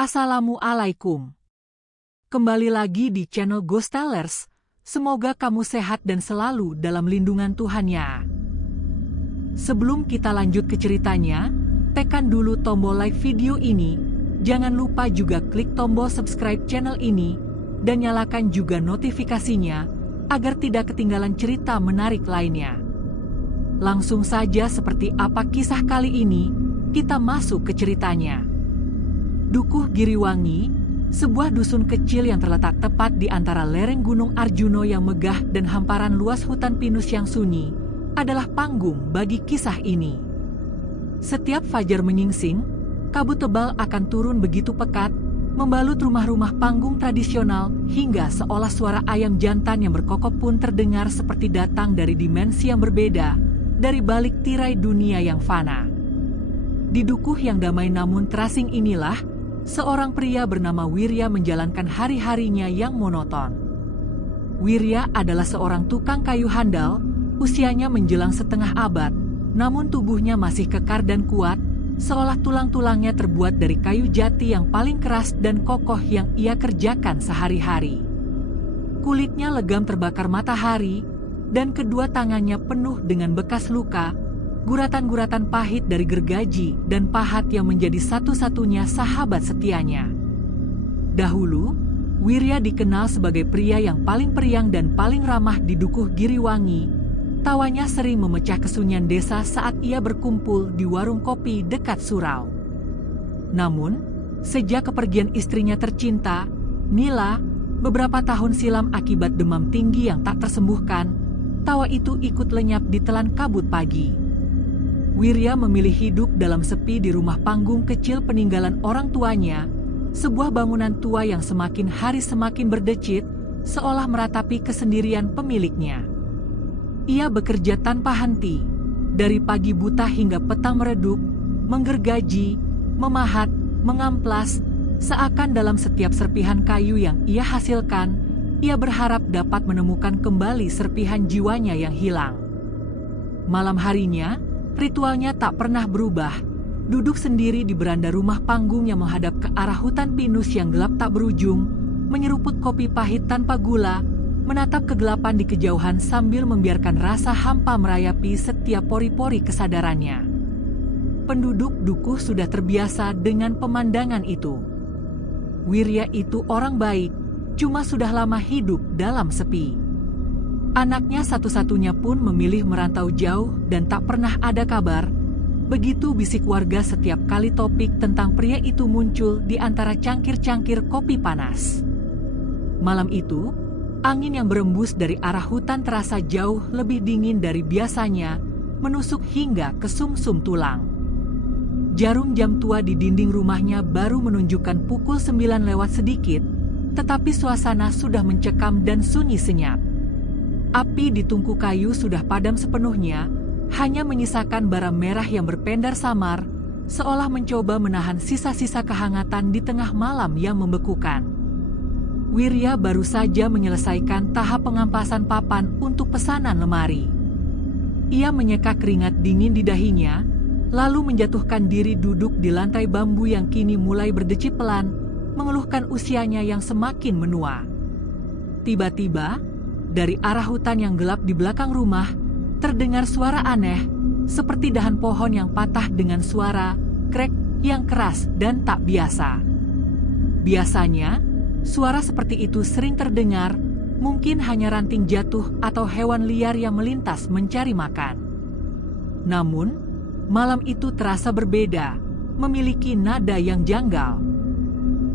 Assalamualaikum. Kembali lagi di channel Ghost Tellers. Semoga kamu sehat dan selalu dalam lindungan Tuhan ya. Sebelum kita lanjut ke ceritanya, tekan dulu tombol like video ini. Jangan lupa juga klik tombol subscribe channel ini dan nyalakan juga notifikasinya agar tidak ketinggalan cerita menarik lainnya. Langsung saja, seperti apa kisah kali ini, kita masuk ke ceritanya. Dukuh Giriwangi, sebuah dusun kecil yang terletak tepat di antara lereng Gunung Arjuno yang megah dan hamparan luas hutan pinus yang sunyi, adalah panggung bagi kisah ini. Setiap fajar menyingsing, kabut tebal akan turun begitu pekat, membalut rumah-rumah panggung tradisional hingga seolah suara ayam jantan yang berkokok pun terdengar seperti datang dari dimensi yang berbeda, dari balik tirai dunia yang fana. Di dukuh yang damai namun terasing inilah, seorang pria bernama Wirya menjalankan hari-harinya yang monoton. Wirya adalah seorang tukang kayu handal, usianya menjelang setengah abad, namun tubuhnya masih kekar dan kuat, seolah tulang-tulangnya terbuat dari kayu jati yang paling keras dan kokoh yang ia kerjakan sehari-hari. Kulitnya legam terbakar matahari, dan kedua tangannya penuh dengan bekas luka, guratan-guratan pahit dari gergaji dan pahat yang menjadi satu-satunya sahabat setianya. Dahulu, Wirya dikenal sebagai pria yang paling periang dan paling ramah di dukuh Giriwangi. Tawanya sering memecah kesunyian desa saat ia berkumpul di warung kopi dekat surau. Namun, sejak kepergian istrinya tercinta, Nila, beberapa tahun silam akibat demam tinggi yang tak tersembuhkan, tawa itu ikut lenyap ditelan kabut pagi. Wirya memilih hidup dalam sepi di rumah panggung kecil peninggalan orang tuanya, sebuah bangunan tua yang semakin hari semakin berdecit, seolah meratapi kesendirian pemiliknya. Ia bekerja tanpa henti, dari pagi buta hingga petang meredup, menggergaji, memahat, mengamplas, seakan dalam setiap serpihan kayu yang ia hasilkan, ia berharap dapat menemukan kembali serpihan jiwanya yang hilang. Malam harinya, ritualnya tak pernah berubah, duduk sendiri di beranda rumah panggung yang menghadap ke arah hutan pinus yang gelap tak berujung, menyeruput kopi pahit tanpa gula, menatap kegelapan di kejauhan sambil membiarkan rasa hampa merayapi setiap pori-pori kesadarannya. Penduduk dukuh sudah terbiasa dengan pemandangan itu. Wirya itu orang baik, cuma sudah lama hidup dalam sepi. Anaknya satu-satunya pun memilih merantau jauh dan tak pernah ada kabar. Begitu bisik warga setiap kali topik tentang pria itu muncul di antara cangkir-cangkir kopi panas. Malam itu, angin yang berembus dari arah hutan terasa jauh lebih dingin dari biasanya, menusuk hingga ke sumsum tulang. Jarum jam tua di dinding rumahnya baru menunjukkan pukul 9 lewat sedikit, tetapi suasana sudah mencekam dan sunyi senyap. Api di tungku kayu sudah padam sepenuhnya, hanya menyisakan bara merah yang berpendar samar, seolah mencoba menahan sisa-sisa kehangatan di tengah malam yang membekukan. Wirya baru saja menyelesaikan tahap pengampasan papan untuk pesanan lemari. Ia menyeka keringat dingin di dahinya, lalu menjatuhkan diri duduk di lantai bambu yang kini mulai berdecit pelan, mengeluhkan usianya yang semakin menua. Tiba-tiba, dari arah hutan yang gelap di belakang rumah, terdengar suara aneh, seperti dahan pohon yang patah dengan suara krek yang keras dan tak biasa. Biasanya, suara seperti itu sering terdengar, mungkin hanya ranting jatuh atau hewan liar yang melintas mencari makan. Namun, malam itu terasa berbeda, memiliki nada yang janggal.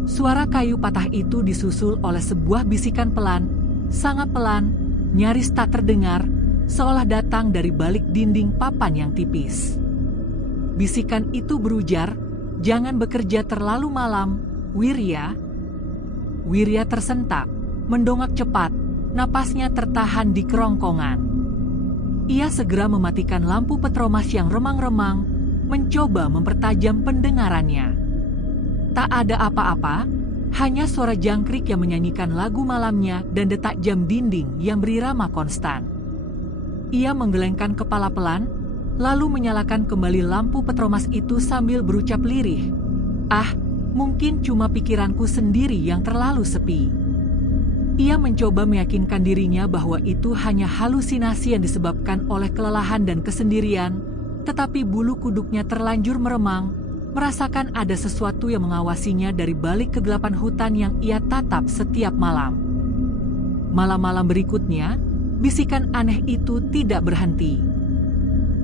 Suara kayu patah itu disusul oleh sebuah bisikan pelan, sangat pelan, nyaris tak terdengar, seolah datang dari balik dinding papan yang tipis. Bisikan itu berujar, "Jangan bekerja terlalu malam, Wirya." Wirya tersentak, mendongak cepat, napasnya tertahan di kerongkongan. Ia segera mematikan lampu petromas yang remang-remang, mencoba mempertajam pendengarannya. Tak ada apa-apa, hanya suara jangkrik yang menyanyikan lagu malamnya dan detak jam dinding yang berirama konstan. Ia menggelengkan kepala pelan, lalu menyalakan kembali lampu petromas itu sambil berucap lirih, "Ah, Mungkin cuma pikiranku sendiri yang terlalu sepi. Ia mencoba meyakinkan dirinya bahwa itu hanya halusinasi yang disebabkan oleh kelelahan dan kesendirian, tetapi bulu kuduknya terlanjur meremang, merasakan ada sesuatu yang mengawasinya dari balik kegelapan hutan yang ia tatap setiap malam. Malam-malam berikutnya, bisikan aneh itu tidak berhenti.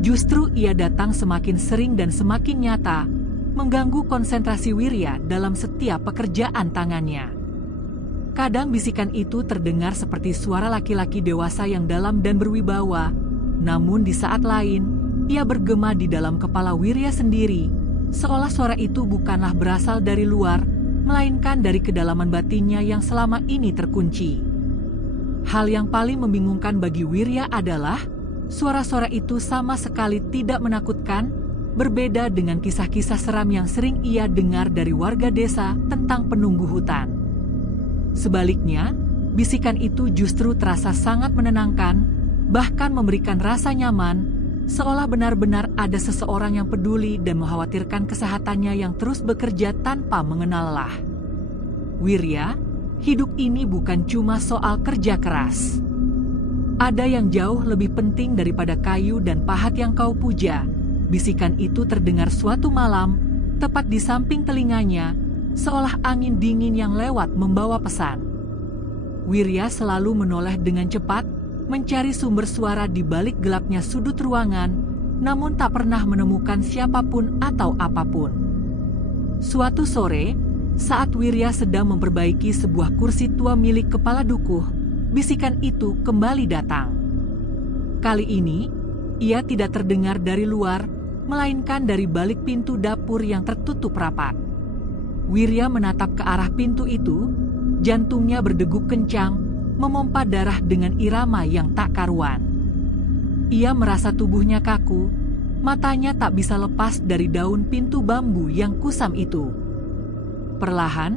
Justru ia datang semakin sering dan semakin nyata, mengganggu konsentrasi Wirya dalam setiap pekerjaan tangannya. Kadang bisikan itu terdengar seperti suara laki-laki dewasa yang dalam dan berwibawa, namun di saat lain, ia bergema di dalam kepala Wirya sendiri, seolah suara itu bukanlah berasal dari luar, melainkan dari kedalaman batinnya yang selama ini terkunci. Hal yang paling membingungkan bagi Wirya adalah, suara-suara itu sama sekali tidak menakutkan, berbeda dengan kisah-kisah seram yang sering ia dengar dari warga desa tentang penunggu hutan. Sebaliknya, bisikan itu justru terasa sangat menenangkan, bahkan memberikan rasa nyaman, seolah benar-benar ada seseorang yang peduli dan mengkhawatirkan kesehatannya yang terus bekerja tanpa mengenal lelah. Wirya, hidup ini bukan cuma soal kerja keras. Ada yang jauh lebih penting daripada kayu dan pahat yang kau puja. Bisikan itu terdengar suatu malam, tepat di samping telinganya, seolah angin dingin yang lewat membawa pesan. Wirya selalu menoleh dengan cepat, mencari sumber suara di balik gelapnya sudut ruangan, namun tak pernah menemukan siapapun atau apapun. Suatu sore, saat Wirya sedang memperbaiki sebuah kursi tua milik kepala dukuh, bisikan itu kembali datang. Kali ini, ia tidak terdengar dari luar, melainkan dari balik pintu dapur yang tertutup rapat. Wirya menatap ke arah pintu itu, jantungnya berdegup kencang, memompa darah dengan irama yang tak karuan. Ia merasa tubuhnya kaku, matanya tak bisa lepas dari daun pintu bambu yang kusam itu. Perlahan,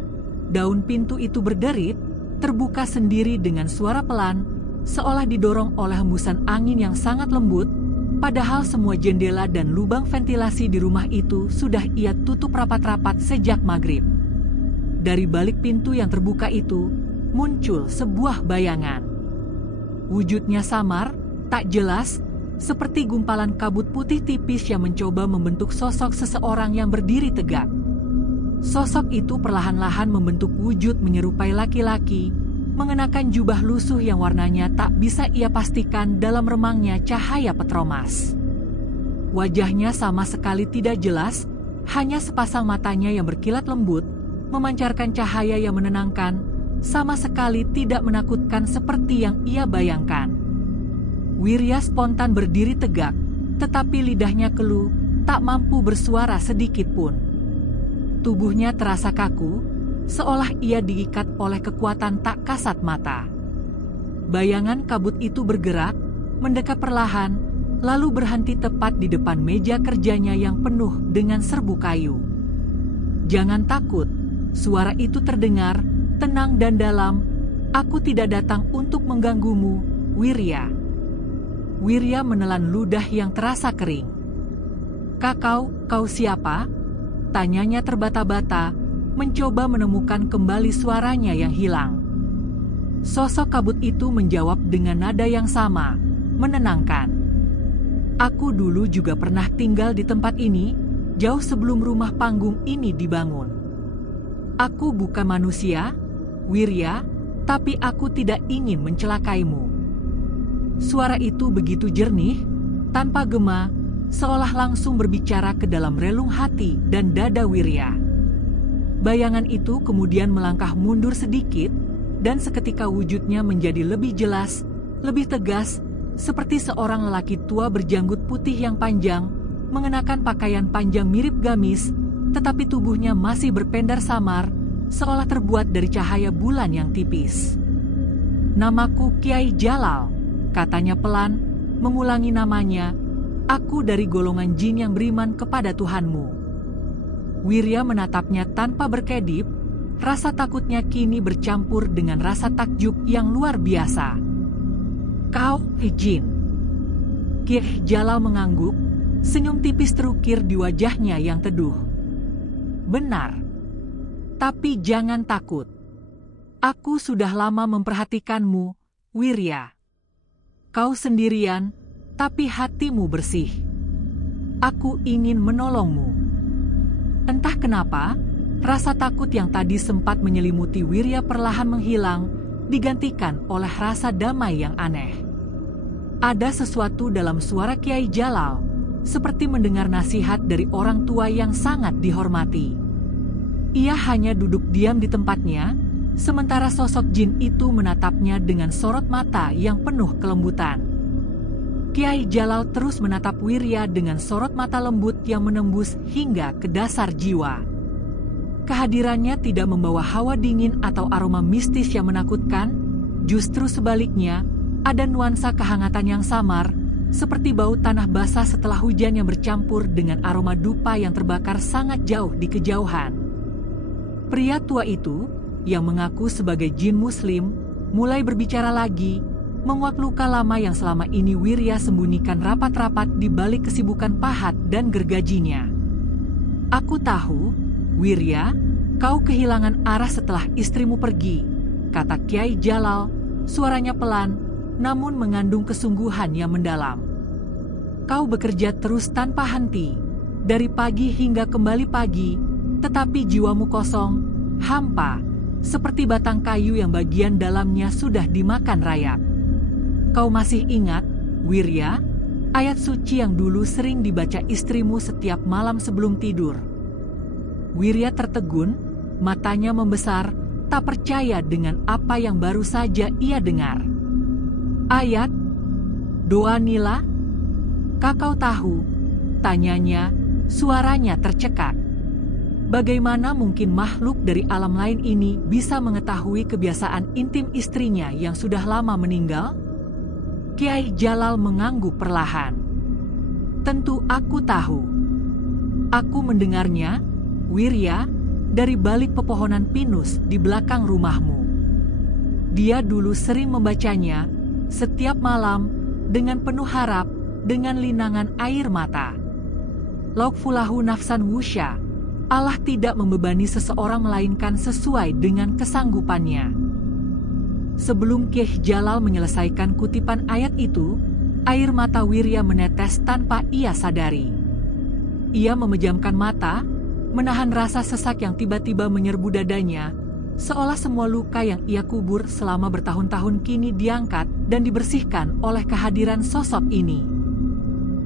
daun pintu itu berderit, terbuka sendiri dengan suara pelan, seolah didorong oleh hembusan angin yang sangat lembut, padahal semua jendela dan lubang ventilasi di rumah itu sudah ia tutup rapat-rapat sejak maghrib. Dari balik pintu yang terbuka itu, muncul sebuah bayangan. Wujudnya samar, tak jelas, seperti gumpalan kabut putih tipis yang mencoba membentuk sosok seseorang yang berdiri tegak. Sosok itu perlahan-lahan membentuk wujud menyerupai laki-laki, mengenakan jubah lusuh yang warnanya tak bisa ia pastikan dalam remangnya cahaya petromas. Wajahnya sama sekali tidak jelas, hanya sepasang matanya yang berkilat lembut, memancarkan cahaya yang menenangkan, sama sekali tidak menakutkan seperti yang ia bayangkan. Wirya spontan berdiri tegak, tetapi lidahnya keluh, tak mampu bersuara sedikit pun. Tubuhnya terasa kaku, seolah ia diikat oleh kekuatan tak kasat mata. Bayangan kabut itu bergerak, mendekat perlahan, lalu berhenti tepat di depan meja kerjanya yang penuh dengan serbuk kayu. "Jangan takut," suara itu terdengar, tenang dan dalam. "Aku tidak datang untuk mengganggumu, Wirya." Wirya menelan ludah yang terasa kering. Kau siapa?" tanyanya terbata-bata, mencoba menemukan kembali suaranya yang hilang. Sosok kabut itu menjawab dengan nada yang sama, menenangkan. "Aku dulu juga pernah tinggal di tempat ini, jauh sebelum rumah panggung ini dibangun. Aku bukan manusia, Wirya, tapi aku tidak ingin mencelakaimu." Suara itu begitu jernih, tanpa gema, seolah langsung berbicara ke dalam relung hati dan dada Wirya. Bayangan itu kemudian melangkah mundur sedikit, dan seketika wujudnya menjadi lebih jelas, lebih tegas, seperti seorang lelaki tua berjanggut putih yang panjang, mengenakan pakaian panjang mirip gamis, tetapi tubuhnya masih berpendar samar, seolah terbuat dari cahaya bulan yang tipis. "Namaku Kiai Jalal," katanya pelan, mengulangi namanya. "Aku dari golongan jin yang beriman kepada Tuhanmu." Wirya menatapnya tanpa berkedip, rasa takutnya kini bercampur dengan rasa takjub yang luar biasa. "Kau jin?" Kiai Jalal mengangguk, senyum tipis terukir di wajahnya yang teduh. "Benar. Tapi jangan takut. Aku sudah lama memperhatikanmu, Wirya. Kau sendirian, tapi hatimu bersih. Aku ingin menolongmu. Entah kenapa, rasa takut yang tadi sempat menyelimuti Wirya perlahan menghilang, digantikan oleh rasa damai yang aneh. Ada sesuatu dalam suara Kiai Jalal, seperti mendengar nasihat dari orang tua yang sangat dihormati. Ia hanya duduk diam di tempatnya, sementara sosok jin itu menatapnya dengan sorot mata yang penuh kelembutan. Kiai Jalal terus menatap Wirya dengan sorot mata lembut yang menembus hingga ke dasar jiwa. Kehadirannya tidak membawa hawa dingin atau aroma mistis yang menakutkan, justru sebaliknya, ada nuansa kehangatan yang samar, seperti bau tanah basah setelah hujan yang bercampur dengan aroma dupa yang terbakar sangat jauh di kejauhan. Pria tua itu, yang mengaku sebagai jin muslim, mulai berbicara lagi, menguak luka lama yang selama ini Wirya sembunyikan rapat-rapat di balik kesibukan pahat dan gergajinya. Aku tahu, Wirya, kau kehilangan arah setelah istrimu pergi, kata Kiai Jalal, suaranya pelan, namun mengandung kesungguhan yang mendalam. Kau bekerja terus tanpa henti, dari pagi hingga kembali pagi, tetapi jiwamu kosong, hampa, seperti batang kayu yang bagian dalamnya sudah dimakan rayap. Kau masih ingat, Wirya, ayat suci yang dulu sering dibaca istrimu setiap malam sebelum tidur? Wirya tertegun, matanya membesar, tak percaya dengan apa yang baru saja ia dengar. Ayat doa Nila? Kakau tahu? Tanyanya, suaranya tercekat. Bagaimana mungkin makhluk dari alam lain ini bisa mengetahui kebiasaan intim istrinya yang sudah lama meninggal? Kiai Jalal mengangguk perlahan. Tentu aku tahu. Aku mendengarnya, Wirya, dari balik pepohonan pinus di belakang rumahmu. Dia dulu sering membacanya, setiap malam, dengan penuh harap, dengan linangan air mata. Laukfulahu nafsan wusya, Allah tidak membebani seseorang melainkan sesuai dengan kesanggupannya. Sebelum Kiai Jalal menyelesaikan kutipan ayat itu, air mata Wirya menetes tanpa ia sadari. Ia memejamkan mata, menahan rasa sesak yang tiba-tiba menyerbu dadanya, seolah semua luka yang ia kubur selama bertahun-tahun kini diangkat dan dibersihkan oleh kehadiran sosok ini.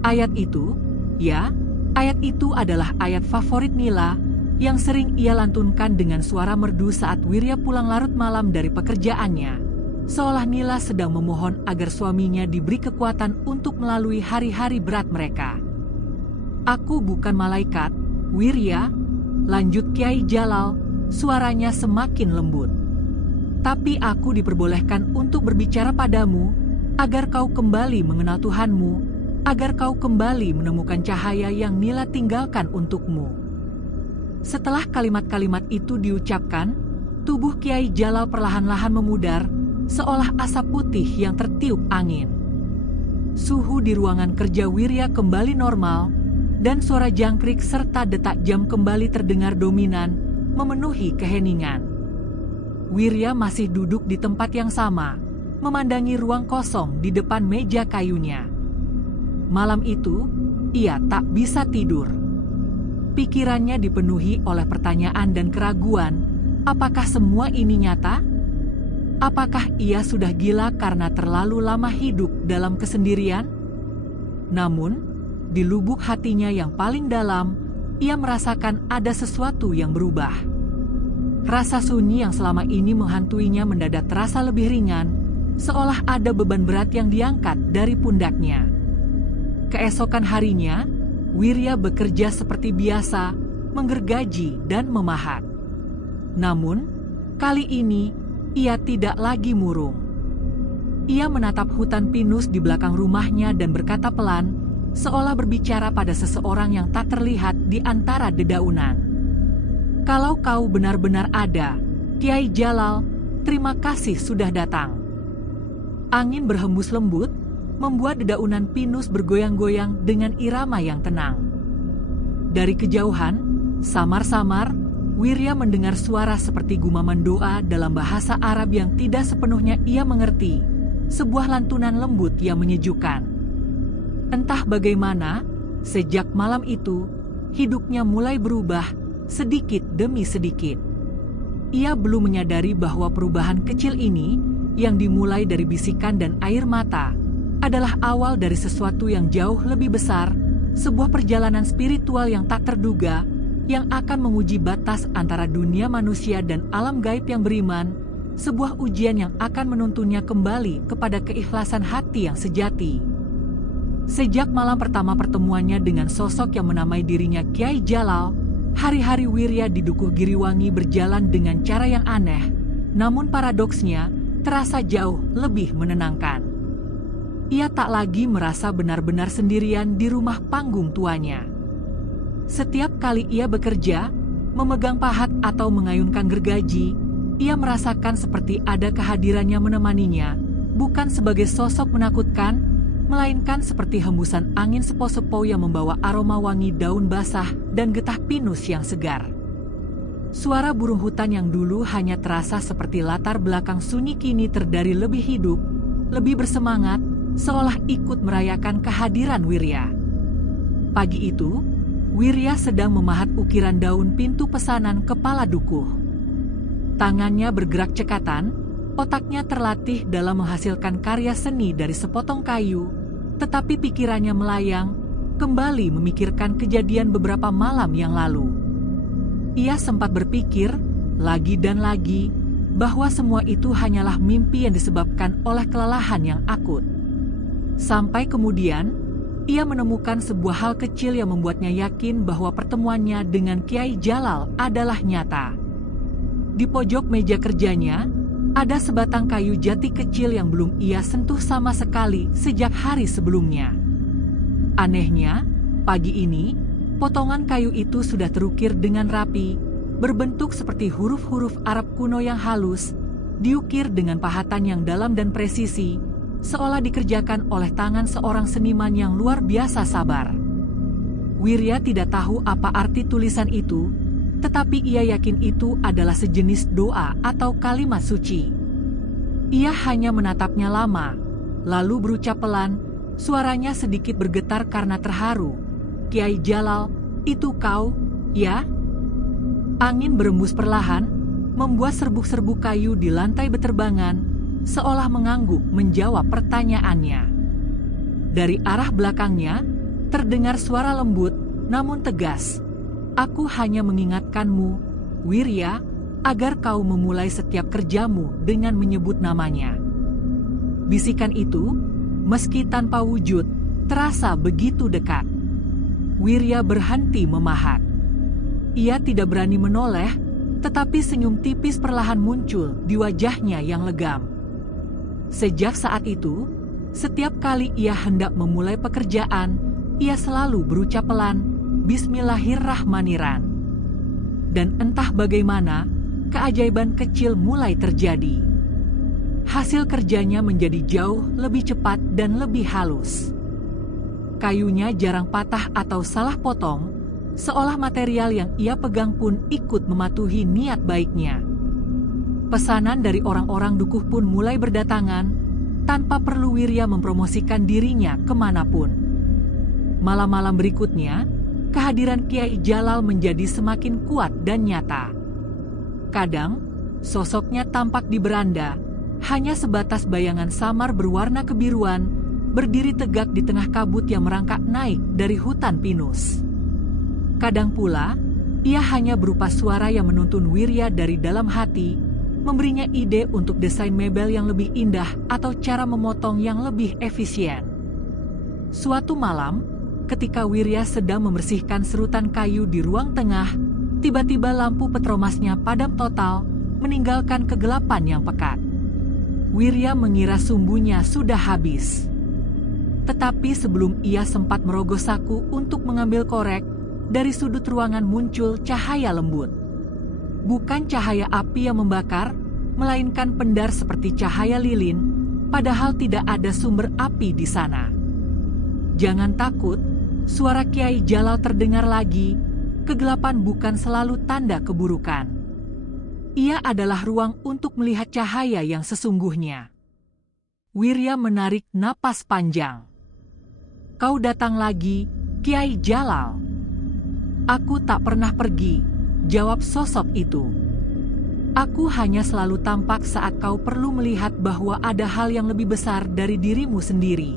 Ayat itu, ya, ayat itu adalah ayat favorit Nila yang sering ia lantunkan dengan suara merdu saat Wirya pulang larut malam dari pekerjaannya, seolah Nila sedang memohon agar suaminya diberi kekuatan untuk melalui hari-hari berat mereka. Aku bukan malaikat, Wirya, lanjut Kiai Jalal, suaranya semakin lembut. Tapi aku diperbolehkan untuk berbicara padamu, agar kau kembali mengenal Tuhanmu, agar kau kembali menemukan cahaya yang Nila tinggalkan untukmu. Setelah kalimat-kalimat itu diucapkan, tubuh Kiai Jalal perlahan-lahan memudar, seolah asap putih yang tertiup angin. Suhu di ruangan kerja Wirya kembali normal, dan suara jangkrik serta detak jam kembali terdengar dominan, memenuhi keheningan. Wirya masih duduk di tempat yang sama, memandangi ruang kosong di depan meja kayunya. Malam itu, ia tak bisa tidur. Pikirannya dipenuhi oleh pertanyaan dan keraguan, apakah semua ini nyata? Apakah ia sudah gila karena terlalu lama hidup dalam kesendirian? Namun, di lubuk hatinya yang paling dalam, ia merasakan ada sesuatu yang berubah. Rasa sunyi yang selama ini menghantuinya mendadak terasa lebih ringan, seolah ada beban berat yang diangkat dari pundaknya. Keesokan harinya, Wirya bekerja seperti biasa, menggergaji dan memahat. Namun, kali ini, ia tidak lagi murung. Ia menatap hutan pinus di belakang rumahnya dan berkata pelan, seolah berbicara pada seseorang yang tak terlihat di antara dedaunan. Kalau kau benar-benar ada, Kiai Jalal, terima kasih sudah datang. Angin berhembus lembut, membuat dedaunan pinus bergoyang-goyang dengan irama yang tenang. Dari kejauhan, samar-samar, Wirya mendengar suara seperti gumaman doa dalam bahasa Arab yang tidak sepenuhnya ia mengerti, sebuah lantunan lembut yang menyejukkan. Entah bagaimana, sejak malam itu, hidupnya mulai berubah sedikit demi sedikit. Ia belum menyadari bahwa perubahan kecil ini, yang dimulai dari bisikan dan air mata, adalah awal dari sesuatu yang jauh lebih besar, sebuah perjalanan spiritual yang tak terduga, yang akan menguji batas antara dunia manusia dan alam gaib yang beriman, sebuah ujian yang akan menuntunnya kembali kepada keikhlasan hati yang sejati. Sejak malam pertama pertemuannya dengan sosok yang menamai dirinya Kiai Jalal, hari-hari Wirya di Dukuh Giriwangi berjalan dengan cara yang aneh, namun paradoksnya terasa jauh lebih menenangkan. Ia tak lagi merasa benar-benar sendirian di rumah panggung tuanya. Setiap kali ia bekerja, memegang pahat atau mengayunkan gergaji, ia merasakan seperti ada kehadirannya menemaninya, bukan sebagai sosok menakutkan, melainkan seperti hembusan angin sepo-sepo yang membawa aroma wangi daun basah dan getah pinus yang segar. Suara burung hutan yang dulu hanya terasa seperti latar belakang sunyi kini terdari lebih hidup, lebih bersemangat, seolah ikut merayakan kehadiran Wirya. Pagi itu, Wirya sedang memahat ukiran daun pintu pesanan kepala dukuh. Tangannya bergerak cekatan, otaknya terlatih dalam menghasilkan karya seni dari sepotong kayu, tetapi pikirannya melayang, kembali memikirkan kejadian beberapa malam yang lalu. Ia sempat berpikir, lagi dan lagi, bahwa semua itu hanyalah mimpi yang disebabkan oleh kelelahan yang akut. Sampai kemudian, ia menemukan sebuah hal kecil yang membuatnya yakin bahwa pertemuannya dengan Kiai Jalal adalah nyata. Di pojok meja kerjanya, ada sebatang kayu jati kecil yang belum ia sentuh sama sekali sejak hari sebelumnya. Anehnya, pagi ini, potongan kayu itu sudah terukir dengan rapi, berbentuk seperti huruf-huruf Arab kuno yang halus, diukir dengan pahatan yang dalam dan presisi, seolah dikerjakan oleh tangan seorang seniman yang luar biasa sabar. Wirya tidak tahu apa arti tulisan itu, tetapi ia yakin itu adalah sejenis doa atau kalimat suci. Ia hanya menatapnya lama, lalu berucap pelan, suaranya sedikit bergetar karena terharu. Kiai Jalal, itu kau, ya? Angin berembus perlahan, membuat serbuk-serbuk kayu di lantai beterbangan, seolah mengangguk menjawab pertanyaannya. Dari arah belakangnya, terdengar suara lembut, namun tegas. Aku hanya mengingatkanmu, Wirya, agar kau memulai setiap kerjamu dengan menyebut namanya. Bisikan itu, meski tanpa wujud, terasa begitu dekat. Wirya berhenti memahat. Ia tidak berani menoleh, tetapi senyum tipis perlahan muncul di wajahnya yang legam. Sejak saat itu, setiap kali ia hendak memulai pekerjaan, ia selalu berucap pelan, Bismillahirrahmanirrahim. Dan entah bagaimana, keajaiban kecil mulai terjadi. Hasil kerjanya menjadi jauh lebih cepat dan lebih halus. Kayunya jarang patah atau salah potong, seolah material yang ia pegang pun ikut mematuhi niat baiknya. Pesanan dari orang-orang dukuh pun mulai berdatangan, tanpa perlu Wirya mempromosikan dirinya kemanapun. Malam-malam berikutnya, kehadiran Kiai Jalal menjadi semakin kuat dan nyata. Kadang, sosoknya tampak di beranda, hanya sebatas bayangan samar berwarna kebiruan, berdiri tegak di tengah kabut yang merangkak naik dari hutan pinus. Kadang pula, ia hanya berupa suara yang menuntun Wirya dari dalam hati, memberinya ide untuk desain mebel yang lebih indah atau cara memotong yang lebih efisien. Suatu malam, ketika Wirya sedang membersihkan serutan kayu di ruang tengah, tiba-tiba lampu petromasnya padam total, meninggalkan kegelapan yang pekat. Wirya mengira sumbunya sudah habis. Tetapi sebelum ia sempat merogoh saku untuk mengambil korek, dari sudut ruangan muncul cahaya lembut. Bukan cahaya api yang membakar, melainkan pendar seperti cahaya lilin, padahal tidak ada sumber api di sana. Jangan takut, suara Kiai Jalal terdengar lagi, kegelapan bukan selalu tanda keburukan. Ia adalah ruang untuk melihat cahaya yang sesungguhnya. Wirya menarik napas panjang. Kau datang lagi, Kiai Jalal. Aku tak pernah pergi, jawab sosok itu. Aku hanya selalu tampak saat kau perlu melihat bahwa ada hal yang lebih besar dari dirimu sendiri.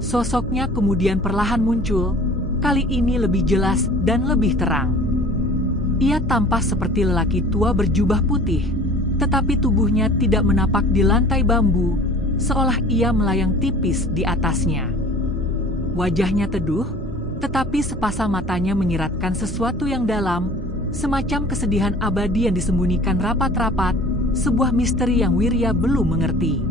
Sosoknya kemudian perlahan muncul, kali ini lebih jelas dan lebih terang. Ia tampak seperti lelaki tua berjubah putih, tetapi tubuhnya tidak menapak di lantai bambu, seolah ia melayang tipis di atasnya. Wajahnya teduh, tetapi sepasang matanya menyiratkan sesuatu yang dalam, semacam kesedihan abadi yang disembunyikan rapat-rapat, sebuah misteri yang Wirya belum mengerti.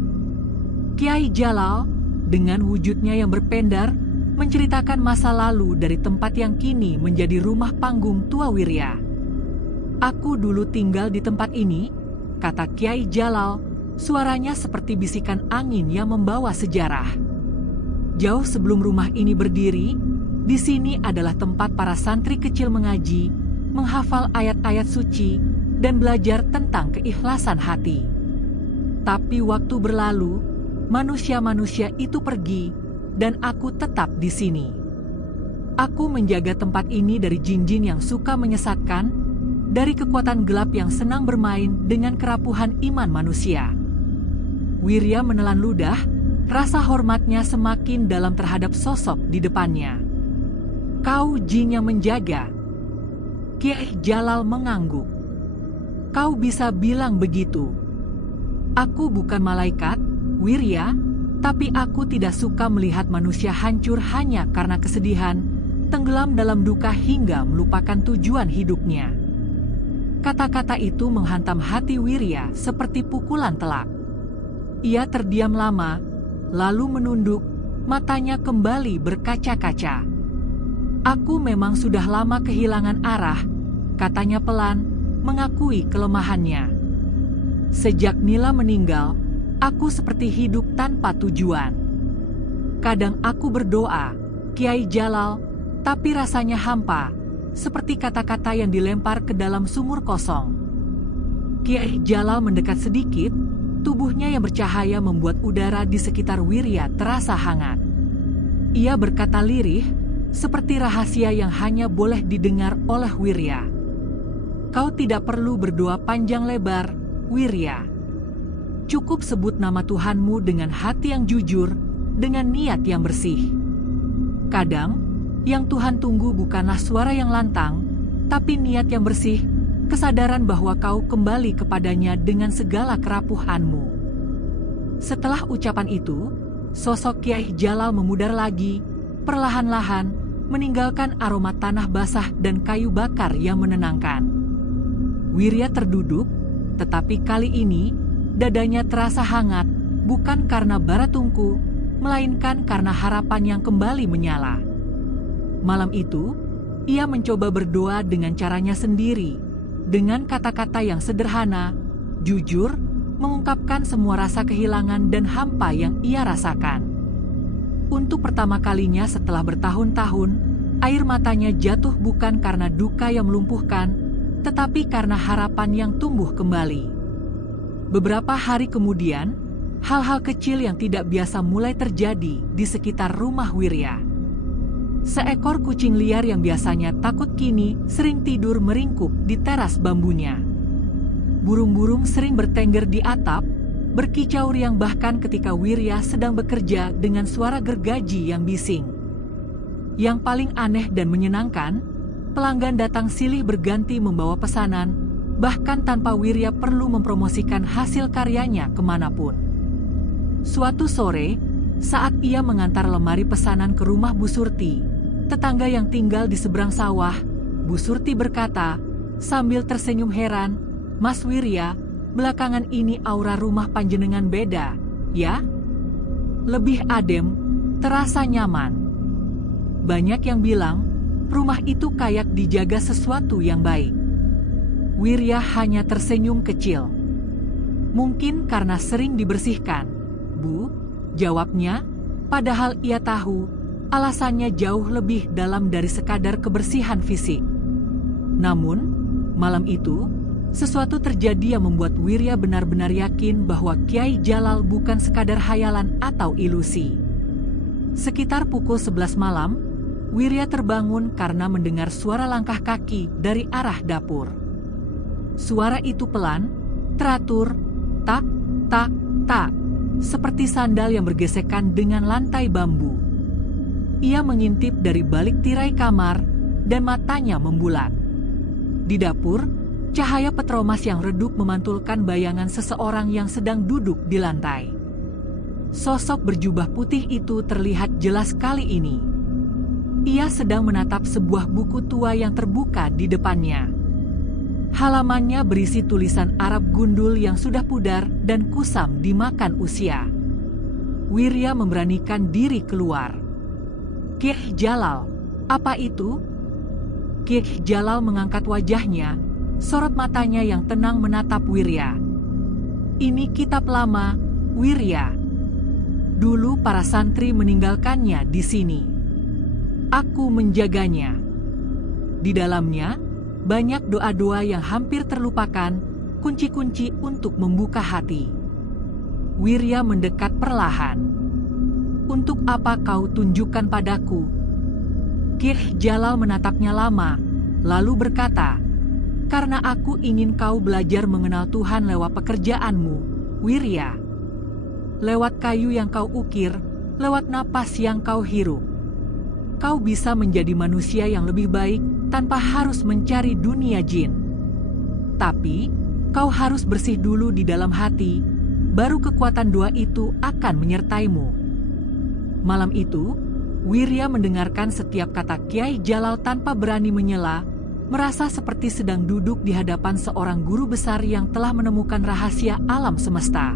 Kiai Jalal, dengan wujudnya yang berpendar, menceritakan masa lalu dari tempat yang kini menjadi rumah panggung tua Wirya. Aku dulu tinggal di tempat ini, kata Kiai Jalal, suaranya seperti bisikan angin yang membawa sejarah. Jauh sebelum rumah ini berdiri, di sini adalah tempat para santri kecil mengaji, menghafal ayat-ayat suci, dan belajar tentang keikhlasan hati. Tapi waktu berlalu, manusia-manusia itu pergi, dan aku tetap di sini. Aku menjaga tempat ini dari jin-jin yang suka menyesatkan, dari kekuatan gelap yang senang bermain dengan kerapuhan iman manusia. Wirya menelan ludah, rasa hormatnya semakin dalam terhadap sosok di depannya. Kau jin yang menjaga. Kiai Jalal mengangguk. Kau bisa bilang begitu. Aku bukan malaikat, Wirya, tapi aku tidak suka melihat manusia hancur hanya karena kesedihan, tenggelam dalam duka hingga melupakan tujuan hidupnya. Kata-kata itu menghantam hati Wirya seperti pukulan telak. Ia terdiam lama, lalu menunduk, matanya kembali berkaca-kaca. Aku memang sudah lama kehilangan arah, katanya pelan, mengakui kelemahannya. Sejak Nila meninggal, aku seperti hidup tanpa tujuan. Kadang aku berdoa, Kiai Jalal, tapi rasanya hampa, seperti kata-kata yang dilempar ke dalam sumur kosong. Kiai Jalal mendekat sedikit, tubuhnya yang bercahaya membuat udara di sekitar Wirya terasa hangat. Ia berkata lirih, seperti rahasia yang hanya boleh didengar oleh Wirya. Kau tidak perlu berdoa panjang lebar, Wirya. Cukup sebut nama Tuhanmu dengan hati yang jujur, dengan niat yang bersih. Kadang, yang Tuhan tunggu bukanlah suara yang lantang, tapi niat yang bersih, kesadaran bahwa kau kembali kepadanya dengan segala kerapuhanmu. Setelah ucapan itu, sosok Kiai Jalal memudar lagi, perlahan-lahan, meninggalkan aroma tanah basah dan kayu bakar yang menenangkan. Wirya terduduk, tetapi kali ini, dadanya terasa hangat, bukan karena bara tungku, melainkan karena harapan yang kembali menyala. Malam itu, ia mencoba berdoa dengan caranya sendiri, dengan kata-kata yang sederhana, jujur, mengungkapkan semua rasa kehilangan dan hampa yang ia rasakan. Untuk pertama kalinya setelah bertahun-tahun, air matanya jatuh bukan karena duka yang melumpuhkan, tetapi karena harapan yang tumbuh kembali. Beberapa hari kemudian, hal-hal kecil yang tidak biasa mulai terjadi di sekitar rumah Wirya. Seekor kucing liar yang biasanya takut kini sering tidur meringkuk di teras bambunya. Burung-burung sering bertengger di atap, berkicau riang bahkan ketika Wirya sedang bekerja dengan suara gergaji yang bising. Yang paling aneh dan menyenangkan, pelanggan datang silih berganti membawa pesanan, bahkan tanpa Wirya perlu mempromosikan hasil karyanya kemanapun. Suatu sore, saat ia mengantar lemari pesanan ke rumah Bu Surti, tetangga yang tinggal di seberang sawah, Bu Surti berkata, sambil tersenyum heran, "Mas Wirya, belakangan ini aura rumah panjenengan beda, ya? Lebih adem, terasa nyaman." Banyak yang bilang, rumah itu kayak dijaga sesuatu yang baik. Wirya hanya tersenyum kecil. "Mungkin karena sering dibersihkan, Bu," jawabnya, padahal ia tahu, alasannya jauh lebih dalam dari sekadar kebersihan fisik. Namun, malam itu, sesuatu terjadi yang membuat Wirya benar-benar yakin bahwa Kiai Jalal bukan sekadar hayalan atau ilusi. Sekitar pukul 11 malam, Wirya terbangun karena mendengar suara langkah kaki dari arah dapur. Suara itu pelan, teratur, tak, tak, tak, seperti sandal yang bergesekan dengan lantai bambu. Ia mengintip dari balik tirai kamar dan matanya membulat. Di dapur, cahaya petromas yang redup memantulkan bayangan seseorang yang sedang duduk di lantai. Sosok berjubah putih itu terlihat jelas kali ini. Ia sedang menatap sebuah buku tua yang terbuka di depannya. Halamannya berisi tulisan Arab gundul yang sudah pudar dan kusam dimakan usia. Wirya memberanikan diri keluar. "Kiai Jalal, apa itu?" Kiai Jalal mengangkat wajahnya, sorot matanya yang tenang menatap Wirya. "Ini kitab lama, Wirya. Dulu para santri meninggalkannya di sini. Aku menjaganya. Di dalamnya, banyak doa-doa yang hampir terlupakan, kunci-kunci untuk membuka hati." Wirya mendekat perlahan. "Untuk apa kau tunjukkan padaku?" Kiai Jalal menatapnya lama, lalu berkata, "Karena aku ingin kau belajar mengenal Tuhan lewat pekerjaanmu, Wirya. Lewat kayu yang kau ukir, lewat napas yang kau hirup. Kau bisa menjadi manusia yang lebih baik tanpa harus mencari dunia jin. Tapi, kau harus bersih dulu di dalam hati, baru kekuatan doa itu akan menyertaimu." Malam itu, Wirya mendengarkan setiap kata Kiai Jalal tanpa berani menyela, merasa seperti sedang duduk di hadapan seorang guru besar yang telah menemukan rahasia alam semesta.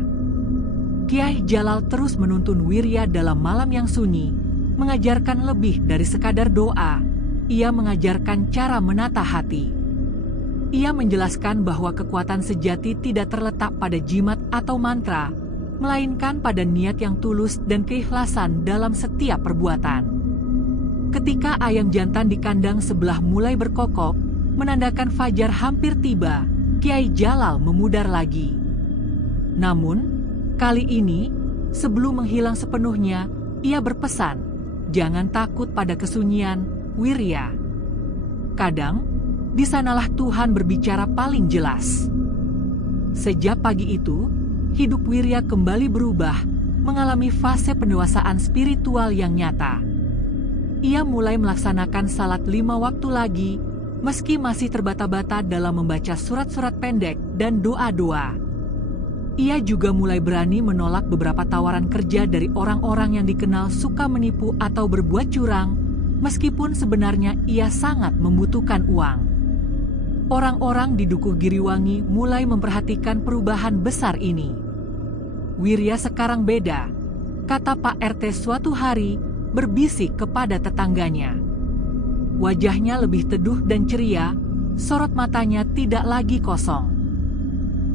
Kiai Jalal terus menuntun Wirya dalam malam yang sunyi, mengajarkan lebih dari sekadar doa. Ia mengajarkan cara menata hati. Ia menjelaskan bahwa kekuatan sejati tidak terletak pada jimat atau mantra, melainkan pada niat yang tulus dan keikhlasan dalam setiap perbuatan. Ketika ayam jantan di kandang sebelah mulai berkokok, menandakan fajar hampir tiba, Kiai Jalal memudar lagi. Namun, kali ini, sebelum menghilang sepenuhnya, ia berpesan, "Jangan takut pada kesunyian, Wirya. Kadang, di sanalah Tuhan berbicara paling jelas." Sejak pagi itu, hidup Wirya kembali berubah, mengalami fase pendewasaan spiritual yang nyata. Ia mulai melaksanakan salat 5 waktu lagi, meski masih terbata-bata dalam membaca surat-surat pendek dan doa-doa. Ia juga mulai berani menolak beberapa tawaran kerja dari orang-orang yang dikenal suka menipu atau berbuat curang, meskipun sebenarnya ia sangat membutuhkan uang. Orang-orang di Dukuh Giriwangi mulai memperhatikan perubahan besar ini. "Wirya sekarang beda," kata Pak RT suatu hari, berbisik kepada tetangganya. Wajahnya lebih teduh dan ceria, sorot matanya tidak lagi kosong.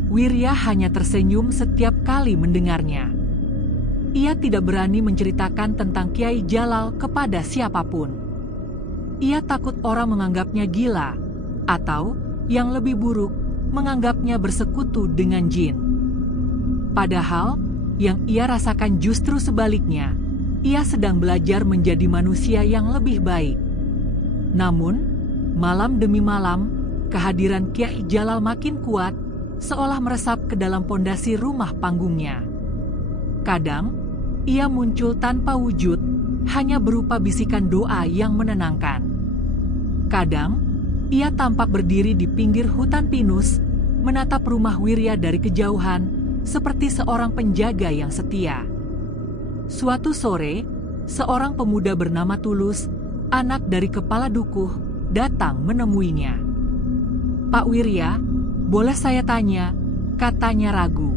Wirya hanya tersenyum setiap kali mendengarnya. Ia tidak berani menceritakan tentang Kiai Jalal kepada siapapun. Ia takut orang menganggapnya gila, atau, yang lebih buruk, menganggapnya bersekutu dengan jin. Padahal, yang ia rasakan justru sebaliknya. Ia sedang belajar menjadi manusia yang lebih baik. Namun, malam demi malam, kehadiran Kiai Jalal makin kuat, seolah meresap ke dalam pondasi rumah panggungnya. Kadang, ia muncul tanpa wujud, hanya berupa bisikan doa yang menenangkan. Kadang, ia tampak berdiri di pinggir hutan pinus, menatap rumah Wirya dari kejauhan, seperti seorang penjaga yang setia. Suatu sore, seorang pemuda bernama Tulus, anak dari kepala dukuh, datang menemuinya. "Pak Wirya, boleh saya tanya?" katanya ragu.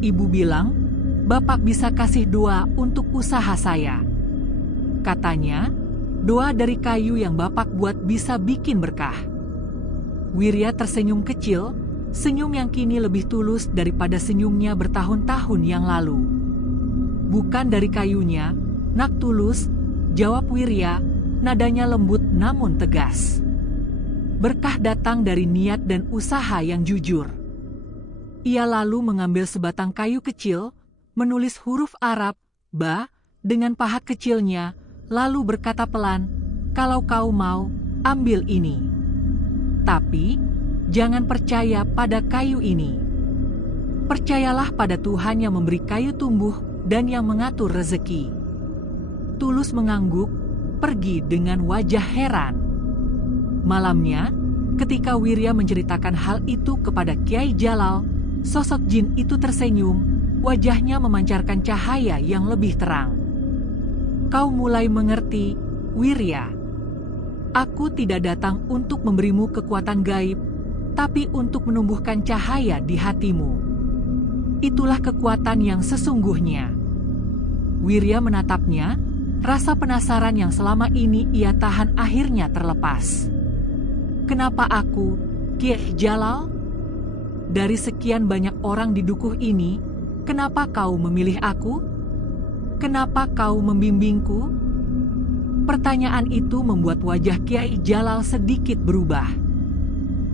"Ibu bilang, Bapak bisa kasih doa untuk usaha saya. Katanya, doa dari kayu yang Bapak buat bisa bikin berkah." Wirya tersenyum kecil, senyum yang kini lebih tulus daripada senyumnya bertahun-tahun yang lalu. "Bukan dari kayunya, Nak Tulus," jawab Wirya, nadanya lembut namun tegas. Berkah datang dari niat dan usaha yang jujur. Ia lalu mengambil sebatang kayu kecil, menulis huruf Arab, Ba, dengan pahat kecilnya, lalu berkata pelan, "Kalau kau mau, ambil ini. Tapi, jangan percaya pada kayu ini. Percayalah pada Tuhan yang memberi kayu tumbuh dan yang mengatur rezeki." Tulus mengangguk, pergi dengan wajah heran. Malamnya, ketika Wirya menceritakan hal itu kepada Kiai Jalal, sosok jin itu tersenyum, wajahnya memancarkan cahaya yang lebih terang. "Kau mulai mengerti, Wirya. Aku tidak datang untuk memberimu kekuatan gaib, tapi untuk menumbuhkan cahaya di hatimu. Itulah kekuatan yang sesungguhnya." Wirya menatapnya, rasa penasaran yang selama ini ia tahan akhirnya terlepas. "Kenapa aku, Kiai Jalal? Dari sekian banyak orang di dukuh ini, kenapa kau memilih aku? Kenapa kau membimbingku?" Pertanyaan itu membuat wajah Kiai Jalal sedikit berubah.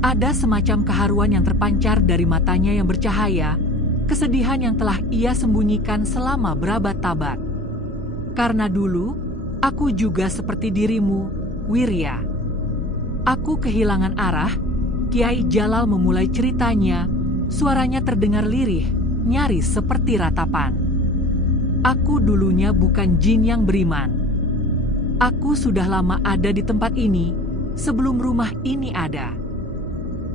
Ada semacam keharuan yang terpancar dari matanya yang bercahaya, kesedihan yang telah ia sembunyikan selama berabad-abad. "Karena dulu, aku juga seperti dirimu, Wirya. Aku kehilangan arah." Kiai Jalal memulai ceritanya, suaranya terdengar lirih, nyaris seperti ratapan. "Aku dulunya bukan jin yang beriman. Aku sudah lama ada di tempat ini, sebelum rumah ini ada.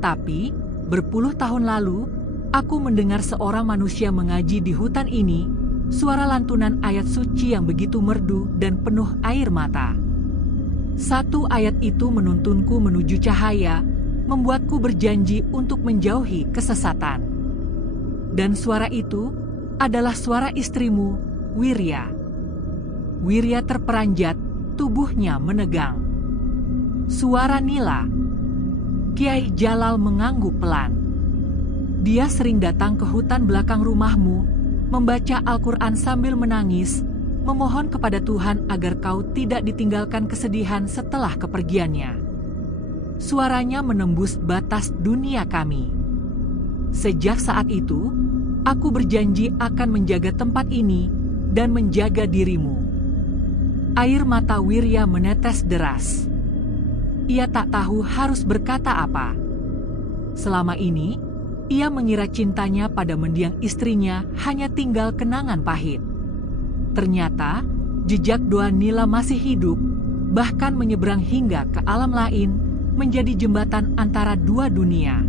Tapi, berpuluh tahun lalu, aku mendengar seorang manusia mengaji di hutan ini, suara lantunan ayat suci yang begitu merdu dan penuh air mata. Satu ayat itu menuntunku menuju cahaya, membuatku berjanji untuk menjauhi kesesatan. Dan suara itu adalah suara istrimu, Wirya." Wirya terperanjat, tubuhnya menegang. "Suara Nila." Kiai Jalal mengangguk pelan. "Dia sering datang ke hutan belakang rumahmu, membaca Al-Quran sambil menangis, memohon kepada Tuhan agar kau tidak ditinggalkan kesedihan setelah kepergiannya. Suaranya menembus batas dunia kami. Sejak saat itu, aku berjanji akan menjaga tempat ini dan menjaga dirimu." Air mata Wirya menetes deras. Ia tak tahu harus berkata apa. Selama ini, ia mengira cintanya pada mendiang istrinya hanya tinggal kenangan pahit. Ternyata, jejak doa Nila masih hidup, bahkan menyeberang hingga ke alam lain, menjadi jembatan antara dua dunia.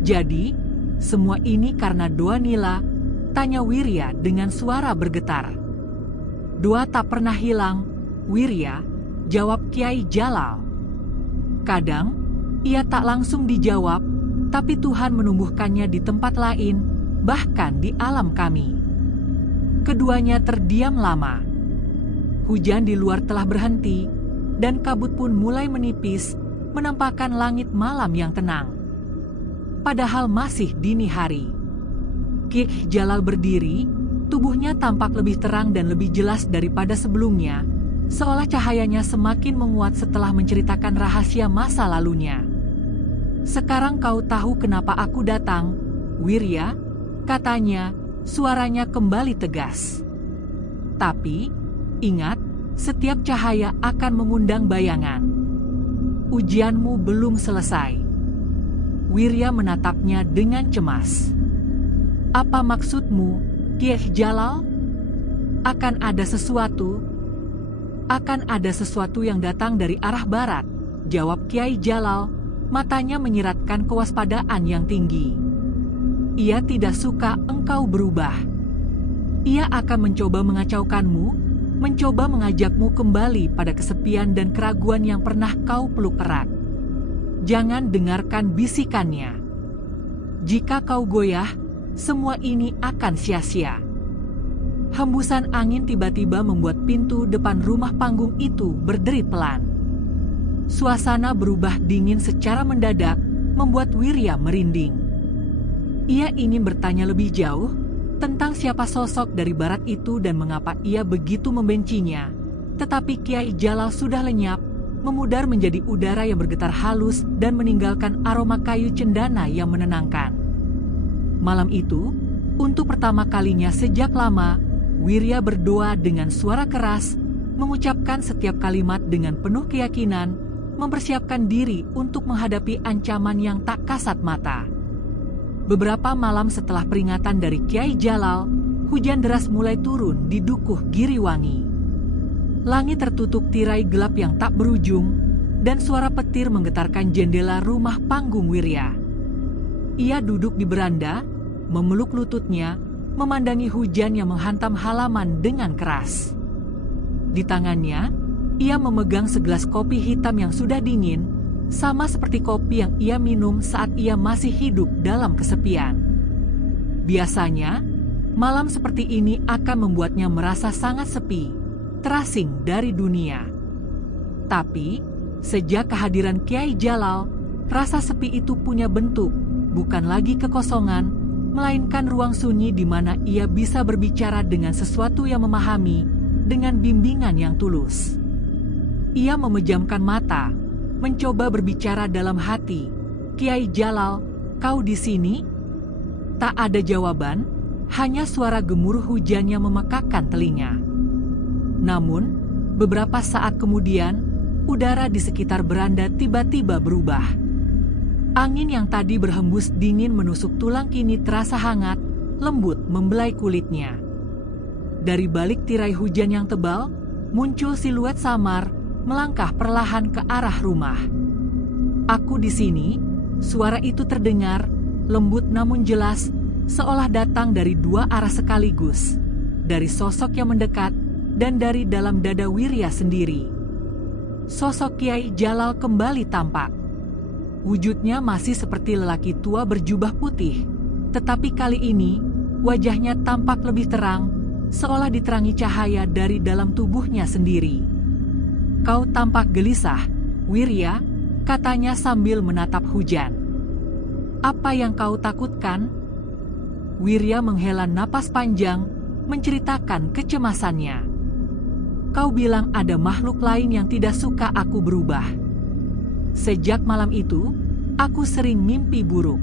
"Jadi, semua ini karena doa Nila?" tanya Wirya dengan suara bergetar. "Doa tak pernah hilang, Wirya," jawab Kiai Jalal. "Kadang, ia tak langsung dijawab, tapi Tuhan menumbuhkannya di tempat lain, bahkan di alam kami." Keduanya terdiam lama. Hujan di luar telah berhenti, dan kabut pun mulai menipis, menampakkan langit malam yang tenang. Padahal masih dini hari. Kiai Jalal berdiri, tubuhnya tampak lebih terang dan lebih jelas daripada sebelumnya, seolah cahayanya semakin menguat setelah menceritakan rahasia masa lalunya. "Sekarang kau tahu kenapa aku datang, Wirya," katanya, suaranya kembali tegas. "Tapi, ingat, setiap cahaya akan mengundang bayangan. Ujianmu belum selesai." Wirya menatapnya dengan cemas. "Apa maksudmu, Kiai Jalal?" "Akan ada sesuatu. Akan ada sesuatu yang datang dari arah barat," jawab Kiai Jalal, matanya menyiratkan kewaspadaan yang tinggi. "Ia tidak suka engkau berubah. Ia akan mencoba mengacaukanmu, mencoba mengajakmu kembali pada kesepian dan keraguan yang pernah kau peluk erat. Jangan dengarkan bisikannya. Jika kau goyah, semua ini akan sia-sia." Hembusan angin tiba-tiba membuat pintu depan rumah panggung itu berderi pelan. Suasana berubah dingin secara mendadak, membuat Wirya merinding. Ia ingin bertanya lebih jauh tentang siapa sosok dari barat itu dan mengapa ia begitu membencinya, tetapi Kiai Jalal sudah lenyap, memudar menjadi udara yang bergetar halus dan meninggalkan aroma kayu cendana yang menenangkan. Malam itu, untuk pertama kalinya sejak lama, Wirya berdoa dengan suara keras, mengucapkan setiap kalimat dengan penuh keyakinan, mempersiapkan diri untuk menghadapi ancaman yang tak kasat mata. Beberapa malam setelah peringatan dari Kiai Jalal, hujan deras mulai turun di Dukuh Giriwangi. Langit tertutup tirai gelap yang tak berujung, dan suara petir menggetarkan jendela rumah panggung Wirya. Ia duduk di beranda, memeluk lututnya, memandangi hujan yang menghantam halaman dengan keras. Di tangannya, ia memegang segelas kopi hitam yang sudah dingin, sama seperti kopi yang ia minum saat ia masih hidup dalam kesepian. Biasanya, malam seperti ini akan membuatnya merasa sangat sepi, terasing dari dunia. Tapi, sejak kehadiran Kiai Jalal, rasa sepi itu punya bentuk, bukan lagi kekosongan, melainkan ruang sunyi di mana ia bisa berbicara dengan sesuatu yang memahami, dengan bimbingan yang tulus. Ia memejamkan mata, mencoba berbicara dalam hati. "Kiai Jalal, kau di sini?" Tak ada jawaban, hanya suara gemuruh hujan yang memekakkan telinga. Namun, beberapa saat kemudian, udara di sekitar beranda tiba-tiba berubah. Angin yang tadi berhembus dingin menusuk tulang kini terasa hangat, lembut membelai kulitnya. Dari balik tirai hujan yang tebal, muncul siluet samar, melangkah perlahan ke arah rumah. "Aku di sini," suara itu terdengar, lembut namun jelas, seolah datang dari dua arah sekaligus, dari sosok yang mendekat, dan dari dalam dada Wirya sendiri. Sosok Kiai Jalal kembali tampak. Wujudnya masih seperti lelaki tua berjubah putih, tetapi kali ini wajahnya tampak lebih terang, seolah diterangi cahaya dari dalam tubuhnya sendiri. "Kau tampak gelisah, Wirya," katanya sambil menatap hujan. "Apa yang kau takutkan?" Wirya menghela napas panjang, menceritakan kecemasannya. "Kau bilang ada makhluk lain yang tidak suka aku berubah. Sejak malam itu, aku sering mimpi buruk.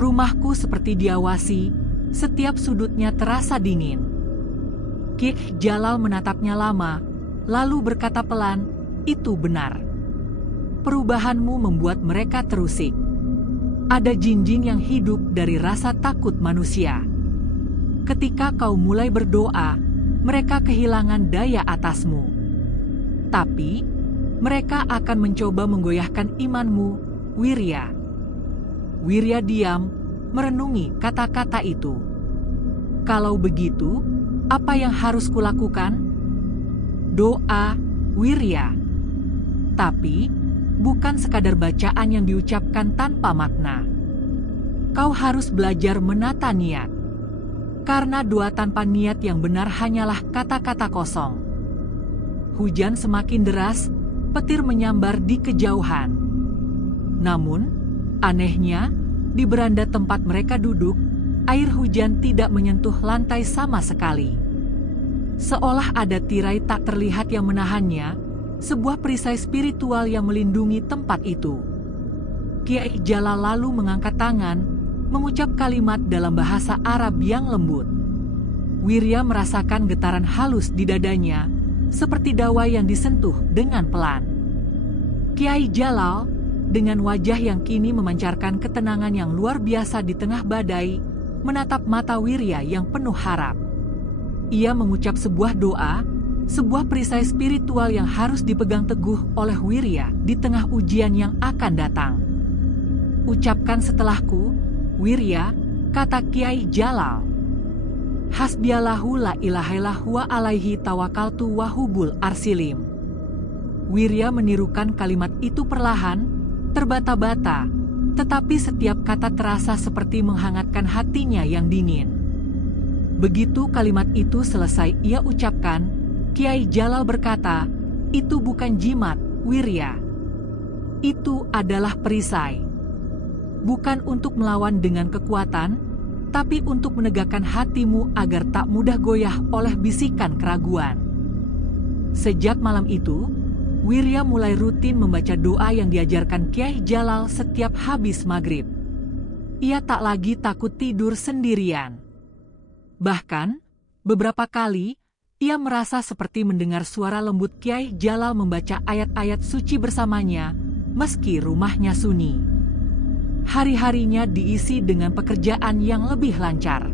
Rumahku seperti diawasi, setiap sudutnya terasa dingin." Kiai Jalal menatapnya lama, lalu berkata pelan, "Itu benar. Perubahanmu membuat mereka terusik. Ada jin-jin yang hidup dari rasa takut manusia. Ketika kau mulai berdoa, mereka kehilangan daya atasmu. Tapi, mereka akan mencoba menggoyahkan imanmu, Wirya." Wirya diam, merenungi kata-kata itu. "Kalau begitu, apa yang harus kulakukan?" "Doa, Wirya. Tapi, bukan sekadar bacaan yang diucapkan tanpa makna. Kau harus belajar menata niat. Karena doa tanpa niat yang benar hanyalah kata-kata kosong." Hujan semakin deras, petir menyambar di kejauhan. Namun, anehnya, di beranda tempat mereka duduk, air hujan tidak menyentuh lantai sama sekali. Seolah ada tirai tak terlihat yang menahannya, sebuah perisai spiritual yang melindungi tempat itu. Kiai Jalal lalu mengangkat tangan, mengucap kalimat dalam bahasa Arab yang lembut. Wirya merasakan getaran halus di dadanya, seperti dawa yang disentuh dengan pelan. Kiai Jalal, dengan wajah yang kini memancarkan ketenangan yang luar biasa di tengah badai, menatap mata Wirya yang penuh harap. Ia mengucap sebuah doa, sebuah perisai spiritual yang harus dipegang teguh oleh Wirya di tengah ujian yang akan datang. "Ucapkan setelahku, Wirya," kata Kiai Jalal. "Hasbiallahu la ilaha illa huwa alaihi tawakkaltu wa hubul arsilim." Wirya menirukan kalimat itu perlahan, terbata-bata, tetapi setiap kata terasa seperti menghangatkan hatinya yang dingin. Begitu kalimat itu selesai ia ucapkan, Kiai Jalal berkata, "Itu bukan jimat, Wirya. Itu adalah perisai. Bukan untuk melawan dengan kekuatan, tapi untuk menegakkan hatimu agar tak mudah goyah oleh bisikan keraguan." Sejak malam itu, Wirya mulai rutin membaca doa yang diajarkan Kyai Jalal setiap habis maghrib. Ia tak lagi takut tidur sendirian. Bahkan, beberapa kali, ia merasa seperti mendengar suara lembut Kyai Jalal membaca ayat-ayat suci bersamanya, meski rumahnya sunyi. Hari-harinya diisi dengan pekerjaan yang lebih lancar.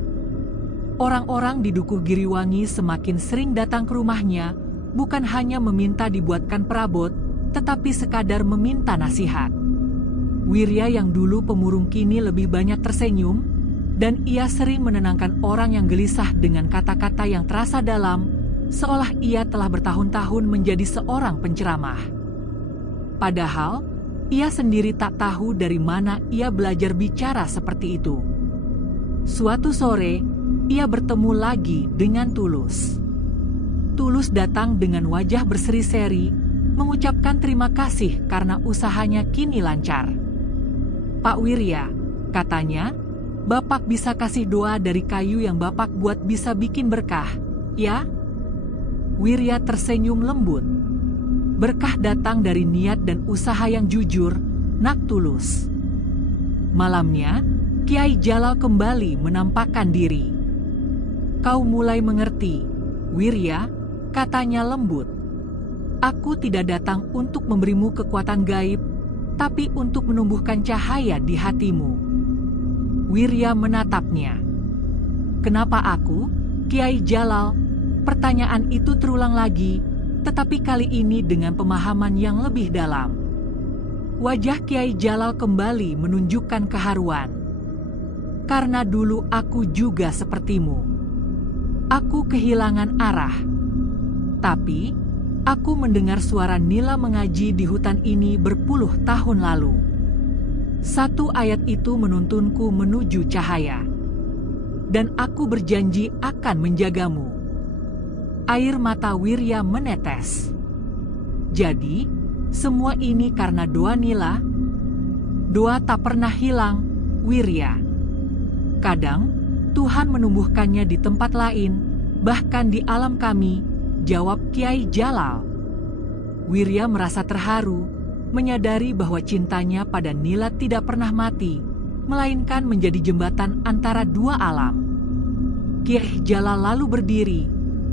Orang-orang di Dukuh Giriwangi semakin sering datang ke rumahnya, bukan hanya meminta dibuatkan perabot, tetapi sekadar meminta nasihat. Wirya yang dulu pemurung kini lebih banyak tersenyum, dan ia sering menenangkan orang yang gelisah dengan kata-kata yang terasa dalam, seolah ia telah bertahun-tahun menjadi seorang penceramah. Padahal, ia sendiri tak tahu dari mana ia belajar bicara seperti itu. Suatu sore, ia bertemu lagi dengan Tulus. Tulus datang dengan wajah berseri-seri, mengucapkan terima kasih karena usahanya kini lancar. "Pak Wirya," katanya, "Bapak bisa kasih doa dari kayu yang Bapak buat bisa bikin berkah, ya?" Wirya tersenyum lembut. Berkah datang dari niat dan usaha yang jujur, Nak Tulus. Malamnya, Kyai Jalal kembali menampakkan diri. "Kau mulai mengerti, Wirya," katanya lembut. "Aku tidak datang untuk memberimu kekuatan gaib, tapi untuk menumbuhkan cahaya di hatimu." Wirya menatapnya. "Kenapa aku, Kyai Jalal?" Pertanyaan itu terulang lagi, tetapi kali ini dengan pemahaman yang lebih dalam. Wajah Kyai Jalal kembali menunjukkan keharuan. "Karena dulu aku juga sepertimu. Aku kehilangan arah. Tapi, aku mendengar suara nila mengaji di hutan ini berpuluh tahun lalu. Satu ayat itu menuntunku menuju cahaya. Dan aku berjanji akan menjagamu." Air mata Wirya menetes. "Jadi, semua ini karena doa nila?" "Doa tak pernah hilang, Wirya. Kadang, Tuhan menumbuhkannya di tempat lain, bahkan di alam kami," jawab Kyai Jalal. Wirya merasa terharu, menyadari bahwa cintanya pada nila tidak pernah mati, melainkan menjadi jembatan antara dua alam. Kyai Jalal lalu berdiri,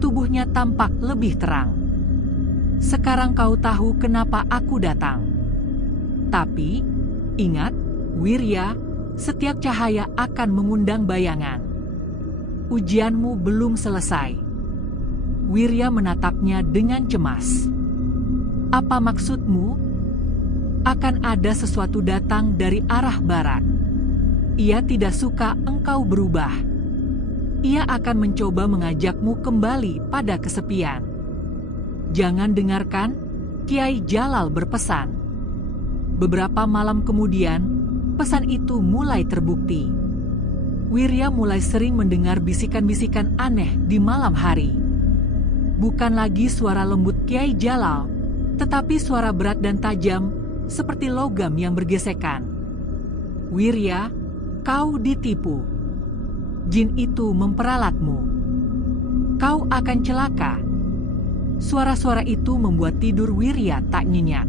tubuhnya tampak lebih terang. "Sekarang kau tahu kenapa aku datang. Tapi, ingat, Wirya, setiap cahaya akan mengundang bayangan. Ujianmu belum selesai." Wirya menatapnya dengan cemas. "Apa maksudmu?" "Akan ada sesuatu datang dari arah barat. Ia tidak suka engkau berubah. Ia akan mencoba mengajakmu kembali pada kesepian. Jangan dengarkan," Kyai Jalal berpesan. Beberapa malam kemudian, pesan itu mulai terbukti. Wirya mulai sering mendengar bisikan-bisikan aneh di malam hari. Bukan lagi suara lembut Kyai Jalal, tetapi suara berat dan tajam, seperti logam yang bergesekan. "Wirya, kau ditipu. Jin itu memperalatmu. Kau akan celaka." Suara-suara itu membuat tidur Wirya tak nyenyak.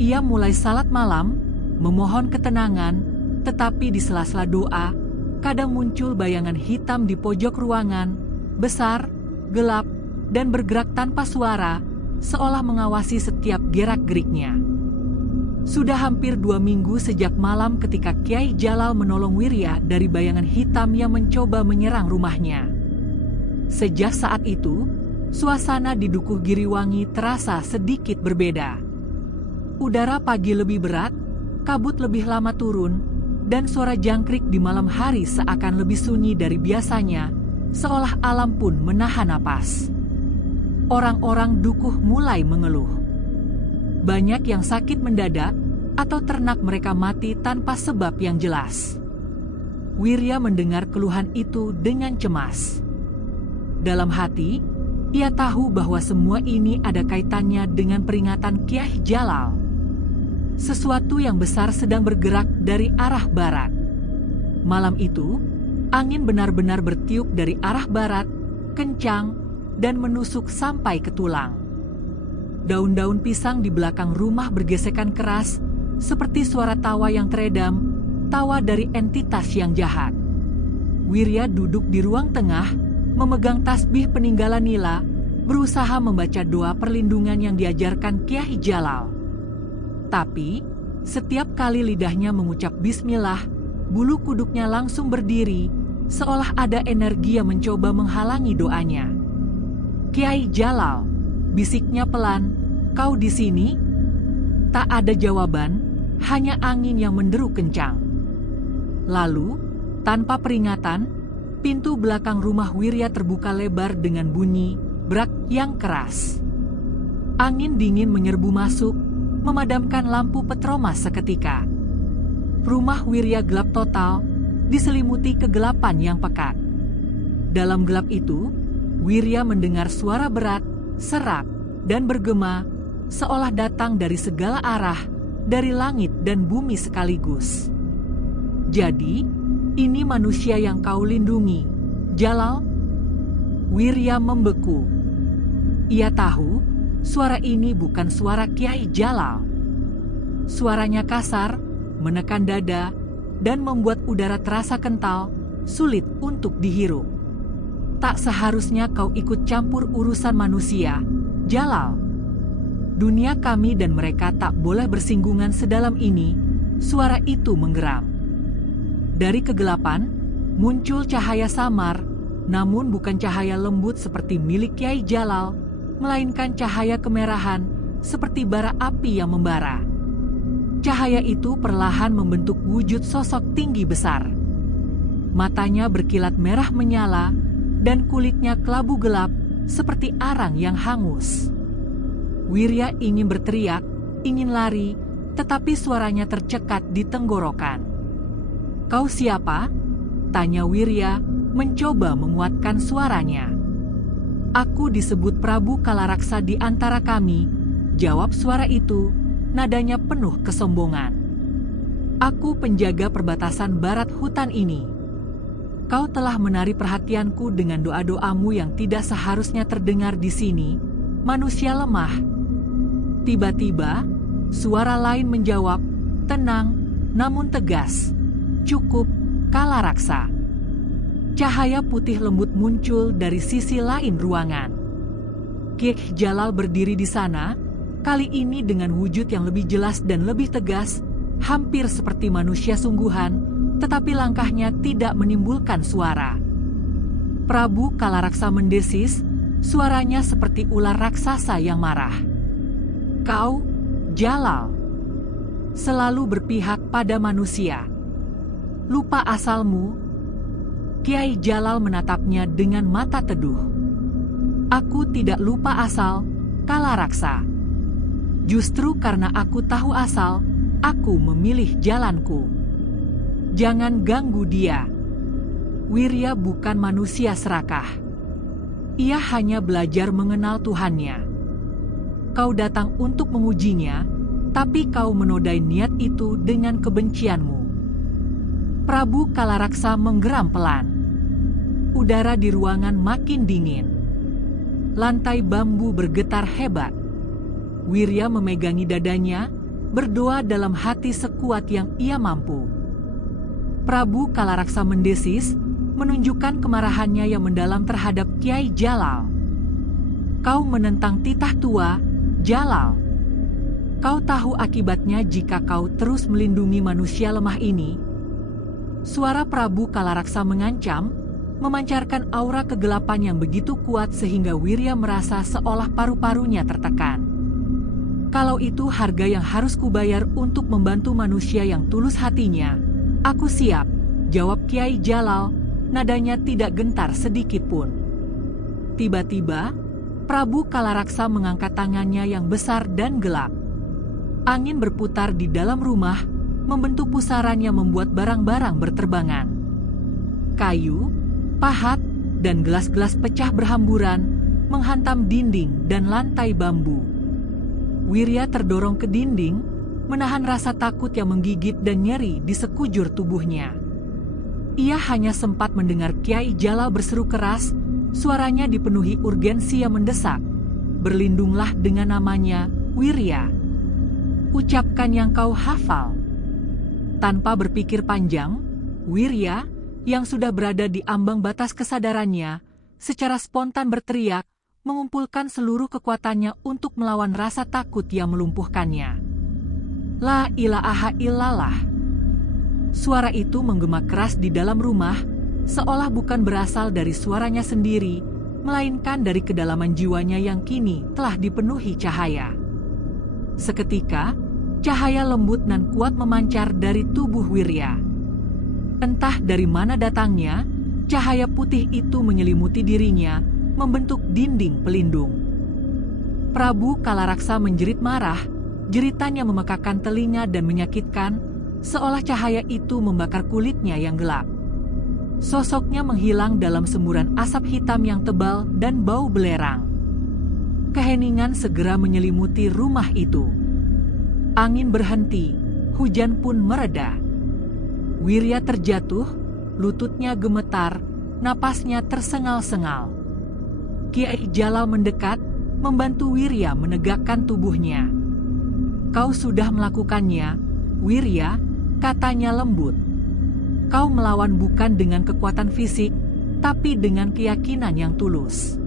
Ia mulai salat malam, memohon ketenangan, tetapi di sela-sela doa, kadang muncul bayangan hitam di pojok ruangan, besar, gelap, dan bergerak tanpa suara, seolah mengawasi setiap gerak-geriknya. Sudah hampir 2 minggu sejak malam ketika Kyai Jalal menolong Wirya dari bayangan hitam yang mencoba menyerang rumahnya. Sejak saat itu, suasana di Dukuh Giriwangi terasa sedikit berbeda. Udara pagi lebih berat, kabut lebih lama turun, dan suara jangkrik di malam hari seakan lebih sunyi dari biasanya, seolah alam pun menahan napas. Orang-orang Dukuh mulai mengeluh. Banyak yang sakit mendadak, atau ternak mereka mati tanpa sebab yang jelas. Wirya mendengar keluhan itu dengan cemas. Dalam hati, ia tahu bahwa semua ini ada kaitannya dengan peringatan Kyai Jalal. Sesuatu yang besar sedang bergerak dari arah barat. Malam itu, angin benar-benar bertiup dari arah barat, kencang, dan menusuk sampai ke tulang. Daun-daun pisang di belakang rumah bergesekan keras, seperti suara tawa yang teredam, tawa dari entitas yang jahat. Wirya duduk di ruang tengah, memegang tasbih peninggalan Nila, berusaha membaca doa perlindungan yang diajarkan Kyai Jalal. Tapi, setiap kali lidahnya mengucap bismillah, bulu kuduknya langsung berdiri, seolah ada energi yang mencoba menghalangi doanya. "Kyai Jalal," bisiknya pelan, "kau di sini?" Tak ada jawaban, hanya angin yang menderu kencang. Lalu, tanpa peringatan, pintu belakang rumah Wirya terbuka lebar dengan bunyi brak yang keras. Angin dingin menyerbu masuk, memadamkan lampu petromas seketika. Rumah Wirya gelap total, diselimuti kegelapan yang pekat. Dalam gelap itu, Wirya mendengar suara berat, serak, dan bergema, seolah datang dari segala arah, dari langit dan bumi sekaligus. "Jadi, ini manusia yang kau lindungi, Jalal?" Wirya membeku. Ia tahu, suara ini bukan suara Kyai Jalal. Suaranya kasar, menekan dada, dan membuat udara terasa kental, sulit untuk dihirup. "Tak seharusnya kau ikut campur urusan manusia, Jalal. Dunia kami dan mereka tak boleh bersinggungan sedalam ini," suara itu menggeram. Dari kegelapan, muncul cahaya samar, namun bukan cahaya lembut seperti milik Kyai Jalal, melainkan cahaya kemerahan seperti bara api yang membara. Cahaya itu perlahan membentuk wujud sosok tinggi besar. Matanya berkilat merah menyala, dan kulitnya kelabu gelap seperti arang yang hangus. Wirya ingin berteriak, ingin lari, tetapi suaranya tercekat di tenggorokan. "Kau siapa?" tanya Wirya, mencoba menguatkan suaranya. "Aku disebut Prabu Kalaraksa di antara kami," jawab suara itu, nadanya penuh kesombongan. "Aku penjaga perbatasan barat hutan ini. Kau telah menarik perhatianku dengan doa-doamu yang tidak seharusnya terdengar di sini, manusia lemah." Tiba-tiba, suara lain menjawab, tenang namun tegas, "Cukup, Kalaraksa." Cahaya putih lembut muncul dari sisi lain ruangan. Kyai Jalal berdiri di sana, kali ini dengan wujud yang lebih jelas dan lebih tegas, hampir seperti manusia sungguhan, tetapi langkahnya tidak menimbulkan suara. Prabu Kalaraksa mendesis, suaranya seperti ular raksasa yang marah. "Kau, Jalal, selalu berpihak pada manusia. Lupa asalmu?" Kyai Jalal menatapnya dengan mata teduh. "Aku tidak lupa asal, Kalaraksa. Justru karena aku tahu asal, aku memilih jalanku. Jangan ganggu dia. Wirya bukan manusia serakah. Ia hanya belajar mengenal Tuhannya. Kau datang untuk mengujinya, tapi kau menodai niat itu dengan kebencianmu." Prabu Kalaraksa menggeram pelan. Udara di ruangan makin dingin. Lantai bambu bergetar hebat. Wirya memegangi dadanya, berdoa dalam hati sekuat yang ia mampu. Prabu Kalaraksa mendesis, menunjukkan kemarahannya yang mendalam terhadap Kyai Jalal. "Kau menentang titah tua, Jalal. Kau tahu akibatnya jika kau terus melindungi manusia lemah ini." Suara Prabu Kalaraksa mengancam, memancarkan aura kegelapan yang begitu kuat sehingga Wirya merasa seolah paru-parunya tertekan. "Kalau itu harga yang harus kubayar untuk membantu manusia yang tulus hatinya, aku siap," jawab Kyai Jalal, nadanya tidak gentar sedikit pun. Tiba-tiba, Prabu Kalaraksa mengangkat tangannya yang besar dan gelap. Angin berputar di dalam rumah, membentuk pusaran yang membuat barang-barang berterbangan. Kayu, pahat, dan gelas-gelas pecah berhamburan, menghantam dinding dan lantai bambu. Wirya terdorong ke dinding, menahan rasa takut yang menggigit dan nyeri di sekujur tubuhnya. Ia hanya sempat mendengar Kyai Jalal berseru keras, suaranya dipenuhi urgensi yang mendesak. berlindunglah dengan namanya, Wirya. Ucapkan yang kau hafal. Tanpa berpikir panjang, Wirya, yang sudah berada di ambang batas kesadarannya, secara spontan berteriak, mengumpulkan seluruh kekuatannya untuk melawan rasa takut yang melumpuhkannya. La ilaha illallah. Suara itu menggema keras di dalam rumah, seolah bukan berasal dari suaranya sendiri, melainkan dari kedalaman jiwanya yang kini telah dipenuhi cahaya. Seketika, cahaya lembut dan kuat memancar dari tubuh Wirya. Entah dari mana datangnya, cahaya putih itu menyelimuti dirinya, membentuk dinding pelindung. Prabu Kalaraksa menjerit marah, jeritannya memekakan telinga dan menyakitkan, seolah cahaya itu membakar kulitnya yang gelap. Sosoknya menghilang dalam semburan asap hitam yang tebal dan bau belerang. Keheningan segera menyelimuti rumah itu. Angin berhenti, hujan pun mereda. Wirya terjatuh, lututnya gemetar, napasnya tersengal-sengal. Kiai Jalal mendekat, membantu Wirya menegakkan tubuhnya. Kau sudah melakukannya, Wirya, katanya lembut. Kau melawan bukan dengan kekuatan fisik, tapi dengan keyakinan yang tulus.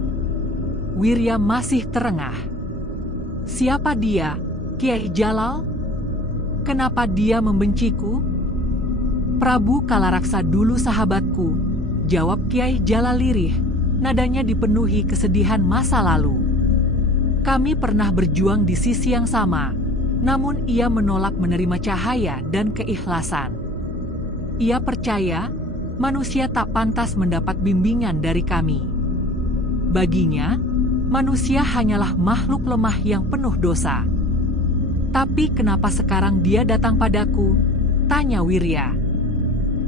Wirya masih terengah. Siapa dia, Kiai Jalal? Kenapa dia membenciku? Prabu Kalaraksa dulu sahabatku, jawab Kiai Jalal lirih, nadanya dipenuhi kesedihan masa lalu. Kami pernah berjuang di sisi yang sama, namun ia menolak menerima cahaya dan keikhlasan. Ia percaya manusia tak pantas mendapat bimbingan dari kami. Baginya, manusia hanyalah makhluk lemah yang penuh dosa. Tapi kenapa sekarang dia datang padaku? Tanya Wirya.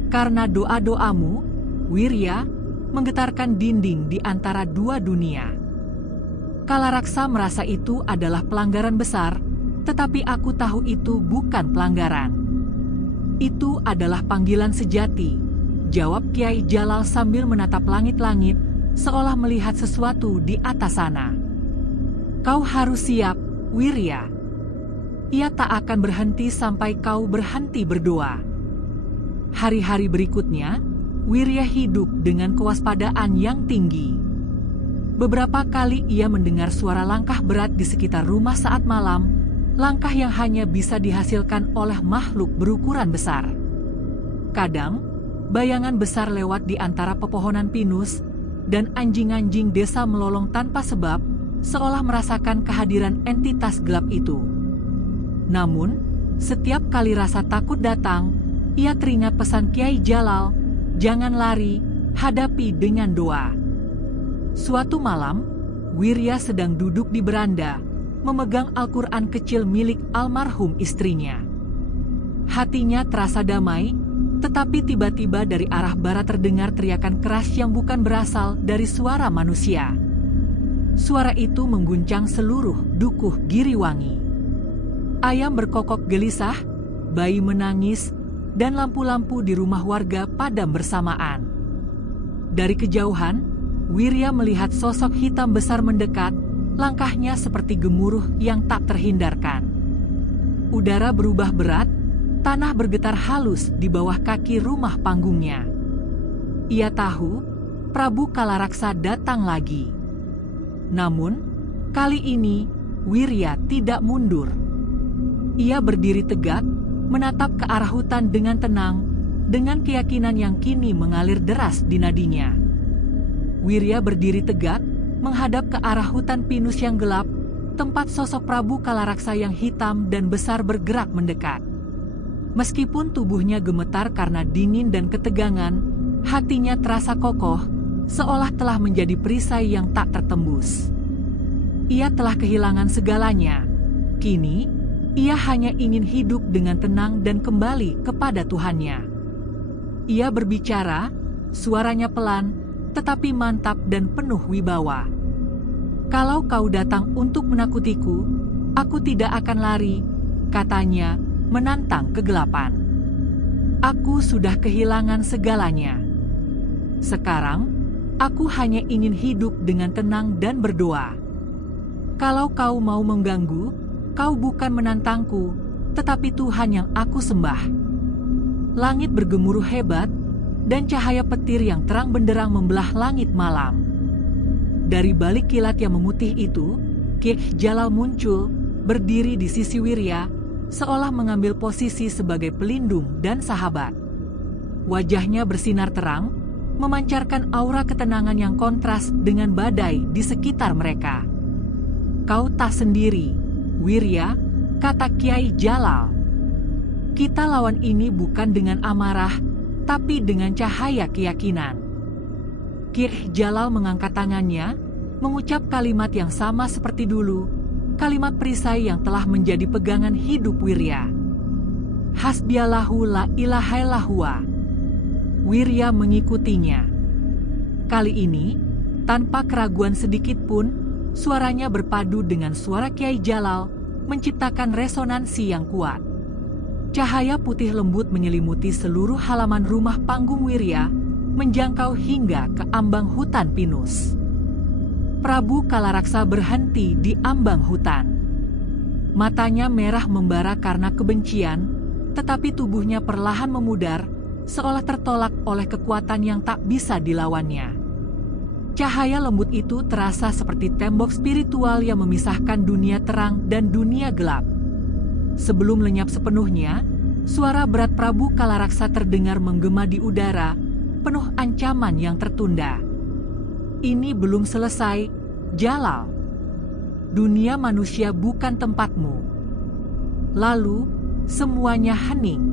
Karena doa-doamu, Wirya, menggetarkan dinding di antara dua dunia. Kalaraksa merasa itu adalah pelanggaran besar, tetapi aku tahu itu bukan pelanggaran. Itu adalah panggilan sejati, jawab Kiai Jalal sambil menatap langit-langit, seolah melihat sesuatu di atas sana. Kau harus siap, Wirya. Ia tak akan berhenti sampai kau berhenti berdoa. Hari-hari berikutnya, Wirya hidup dengan kewaspadaan yang tinggi. Beberapa kali ia mendengar suara langkah berat di sekitar rumah saat malam, langkah yang hanya bisa dihasilkan oleh makhluk berukuran besar. Kadang, bayangan besar lewat di antara pepohonan pinus, dan anjing-anjing desa melolong tanpa sebab, seolah merasakan kehadiran entitas gelap itu. Namun, setiap kali rasa takut datang, ia teringat pesan Kiai Jalal, jangan lari, hadapi dengan doa. Suatu malam, Wirya sedang duduk di beranda, memegang Al-Quran kecil milik almarhum istrinya. Hatinya terasa damai, tetapi tiba-tiba dari arah barat terdengar teriakan keras yang bukan berasal dari suara manusia. Suara itu mengguncang seluruh dukuh Giriwangi. Ayam berkokok gelisah, bayi menangis, dan lampu-lampu di rumah warga padam bersamaan. Dari kejauhan, Wirya melihat sosok hitam besar mendekat, langkahnya seperti gemuruh yang tak terhindarkan. Udara berubah berat, tanah bergetar halus di bawah kaki rumah panggungnya. Ia tahu, Prabu Kalaraksa datang lagi. Namun, kali ini, Wirya tidak mundur. Ia berdiri tegak, menatap ke arah hutan dengan tenang, dengan keyakinan yang kini mengalir deras di nadinya. Wirya berdiri tegak, menghadap ke arah hutan pinus yang gelap, tempat sosok Prabu Kalaraksa yang hitam dan besar bergerak mendekat. Meskipun tubuhnya gemetar karena dingin dan ketegangan, hatinya terasa kokoh, seolah telah menjadi perisai yang tak tertembus. Ia telah kehilangan segalanya. Kini, ia hanya ingin hidup dengan tenang dan kembali kepada Tuhannya. Ia berbicara, suaranya pelan, tetapi mantap dan penuh wibawa. Kalau kau datang untuk menakutiku, aku tidak akan lari, katanya, menantang kegelapan. Aku sudah kehilangan segalanya. Sekarang, aku hanya ingin hidup dengan tenang dan berdoa. Kalau kau mau mengganggu, kau bukan menantangku, tetapi Tuhan yang aku sembah. Langit bergemuruh hebat, dan cahaya petir yang terang benderang membelah langit malam. Dari balik kilat yang memutih itu, Ki Jalal muncul, berdiri di sisi Wirya, seolah mengambil posisi sebagai pelindung dan sahabat. Wajahnya bersinar terang, memancarkan aura ketenangan yang kontras dengan badai di sekitar mereka. Kau tak sendiri, Wirya, kata Kiai Jalal. Kita lawan ini bukan dengan amarah, tapi dengan cahaya keyakinan. Kiai Jalal mengangkat tangannya, mengucap kalimat yang sama seperti dulu, kalimat perisai yang telah menjadi pegangan hidup Wirya. Hasbiyallahu la ilaha illallah. Wirya mengikutinya. Kali ini, tanpa keraguan sedikit pun, suaranya berpadu dengan suara Kiai Jalal, menciptakan resonansi yang kuat. Cahaya putih lembut menyelimuti seluruh halaman rumah panggung Wirya, menjangkau hingga ke ambang hutan pinus. Prabu Kalaraksa berhenti di ambang hutan. Matanya merah membara karena kebencian, tetapi tubuhnya perlahan memudar, seolah tertolak oleh kekuatan yang tak bisa dilawannya. Cahaya lembut itu terasa seperti tembok spiritual yang memisahkan dunia terang dan dunia gelap. Sebelum lenyap sepenuhnya, suara berat Prabu Kalaraksa terdengar menggema di udara, penuh ancaman yang tertunda. Ini belum selesai, Jalal. Dunia manusia bukan tempatmu. Lalu, semuanya hening.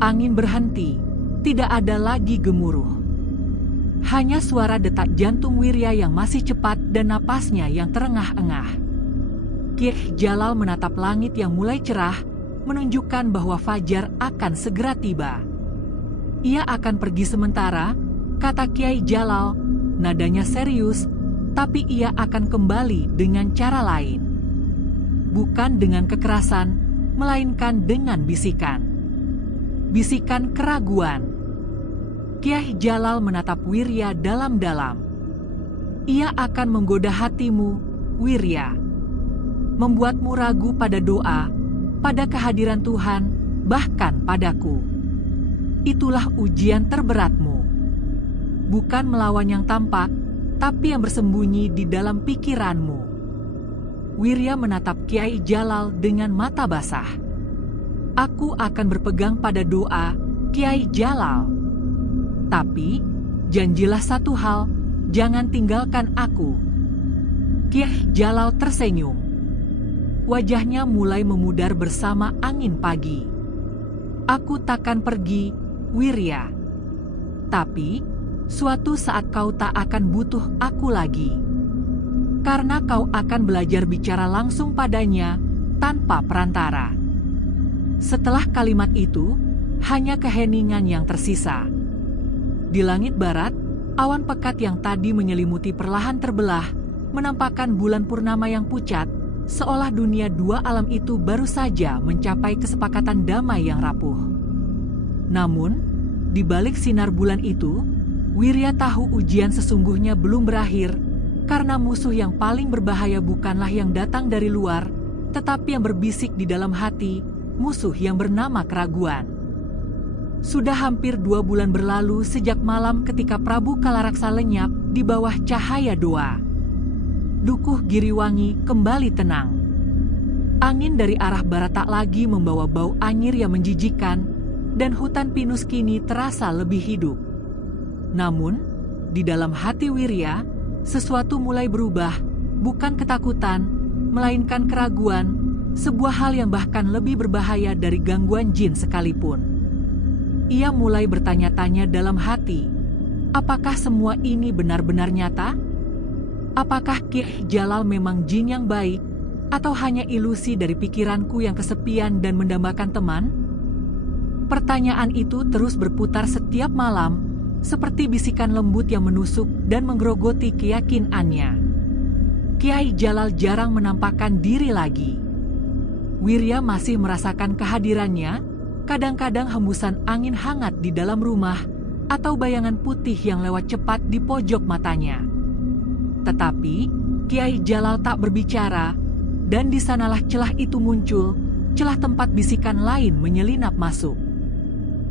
Angin berhenti, tidak ada lagi gemuruh. Hanya suara detak jantung Wirya yang masih cepat dan napasnya yang terengah-engah. Kiai Jalal menatap langit yang mulai cerah, menunjukkan bahwa fajar akan segera tiba. Ia akan pergi sementara, kata Kiai Jalal, nadanya serius, tapi ia akan kembali dengan cara lain. Bukan dengan kekerasan, melainkan dengan bisikan. Bisikan keraguan. Kiai Jalal menatap Wirya dalam-dalam. Ia akan menggoda hatimu, Wirya. Membuatmu ragu pada doa, pada kehadiran Tuhan, bahkan padaku. Itulah ujian terberatmu. Bukan melawan yang tampak, tapi yang bersembunyi di dalam pikiranmu. Wirya menatap Kiai Jalal dengan mata basah. Aku akan berpegang pada doa, Kiai Jalal. Tapi, janjilah satu hal, jangan tinggalkan aku. Kiai Jalal tersenyum. Wajahnya mulai memudar bersama angin pagi. Aku takkan pergi, Wirya. Tapi, suatu saat kau tak akan butuh aku lagi. Karena kau akan belajar bicara langsung padanya, tanpa perantara. Setelah kalimat itu, hanya keheningan yang tersisa. Di langit barat, awan pekat yang tadi menyelimuti perlahan terbelah, menampakkan bulan purnama yang pucat, seolah dunia dua alam itu baru saja mencapai kesepakatan damai yang rapuh. Namun, di balik sinar bulan itu, Wirya tahu ujian sesungguhnya belum berakhir, karena musuh yang paling berbahaya bukanlah yang datang dari luar, tetapi yang berbisik di dalam hati, musuh yang bernama keraguan. Sudah hampir 2 bulan berlalu sejak malam ketika Prabu Kalaraksa lenyap di bawah cahaya doa. Dukuh Giriwangi kembali tenang. Angin dari arah barat tak lagi membawa bau anyir yang menjijikkan, dan hutan pinus kini terasa lebih hidup. Namun, di dalam hati Wirya, sesuatu mulai berubah, bukan ketakutan, melainkan keraguan, sebuah hal yang bahkan lebih berbahaya dari gangguan jin sekalipun. Ia mulai bertanya-tanya dalam hati, apakah semua ini benar-benar nyata? Apakah Kiai Jalal memang jin yang baik, atau hanya ilusi dari pikiranku yang kesepian dan mendambakan teman? Pertanyaan itu terus berputar setiap malam, seperti bisikan lembut yang menusuk dan menggerogoti keyakinannya. Kiai Jalal jarang menampakkan diri lagi. Wirya masih merasakan kehadirannya, kadang-kadang hembusan angin hangat di dalam rumah, atau bayangan putih yang lewat cepat di pojok matanya. Tetapi, Kiai Jalal tak berbicara, dan di sanalah celah itu muncul, celah tempat bisikan lain menyelinap masuk.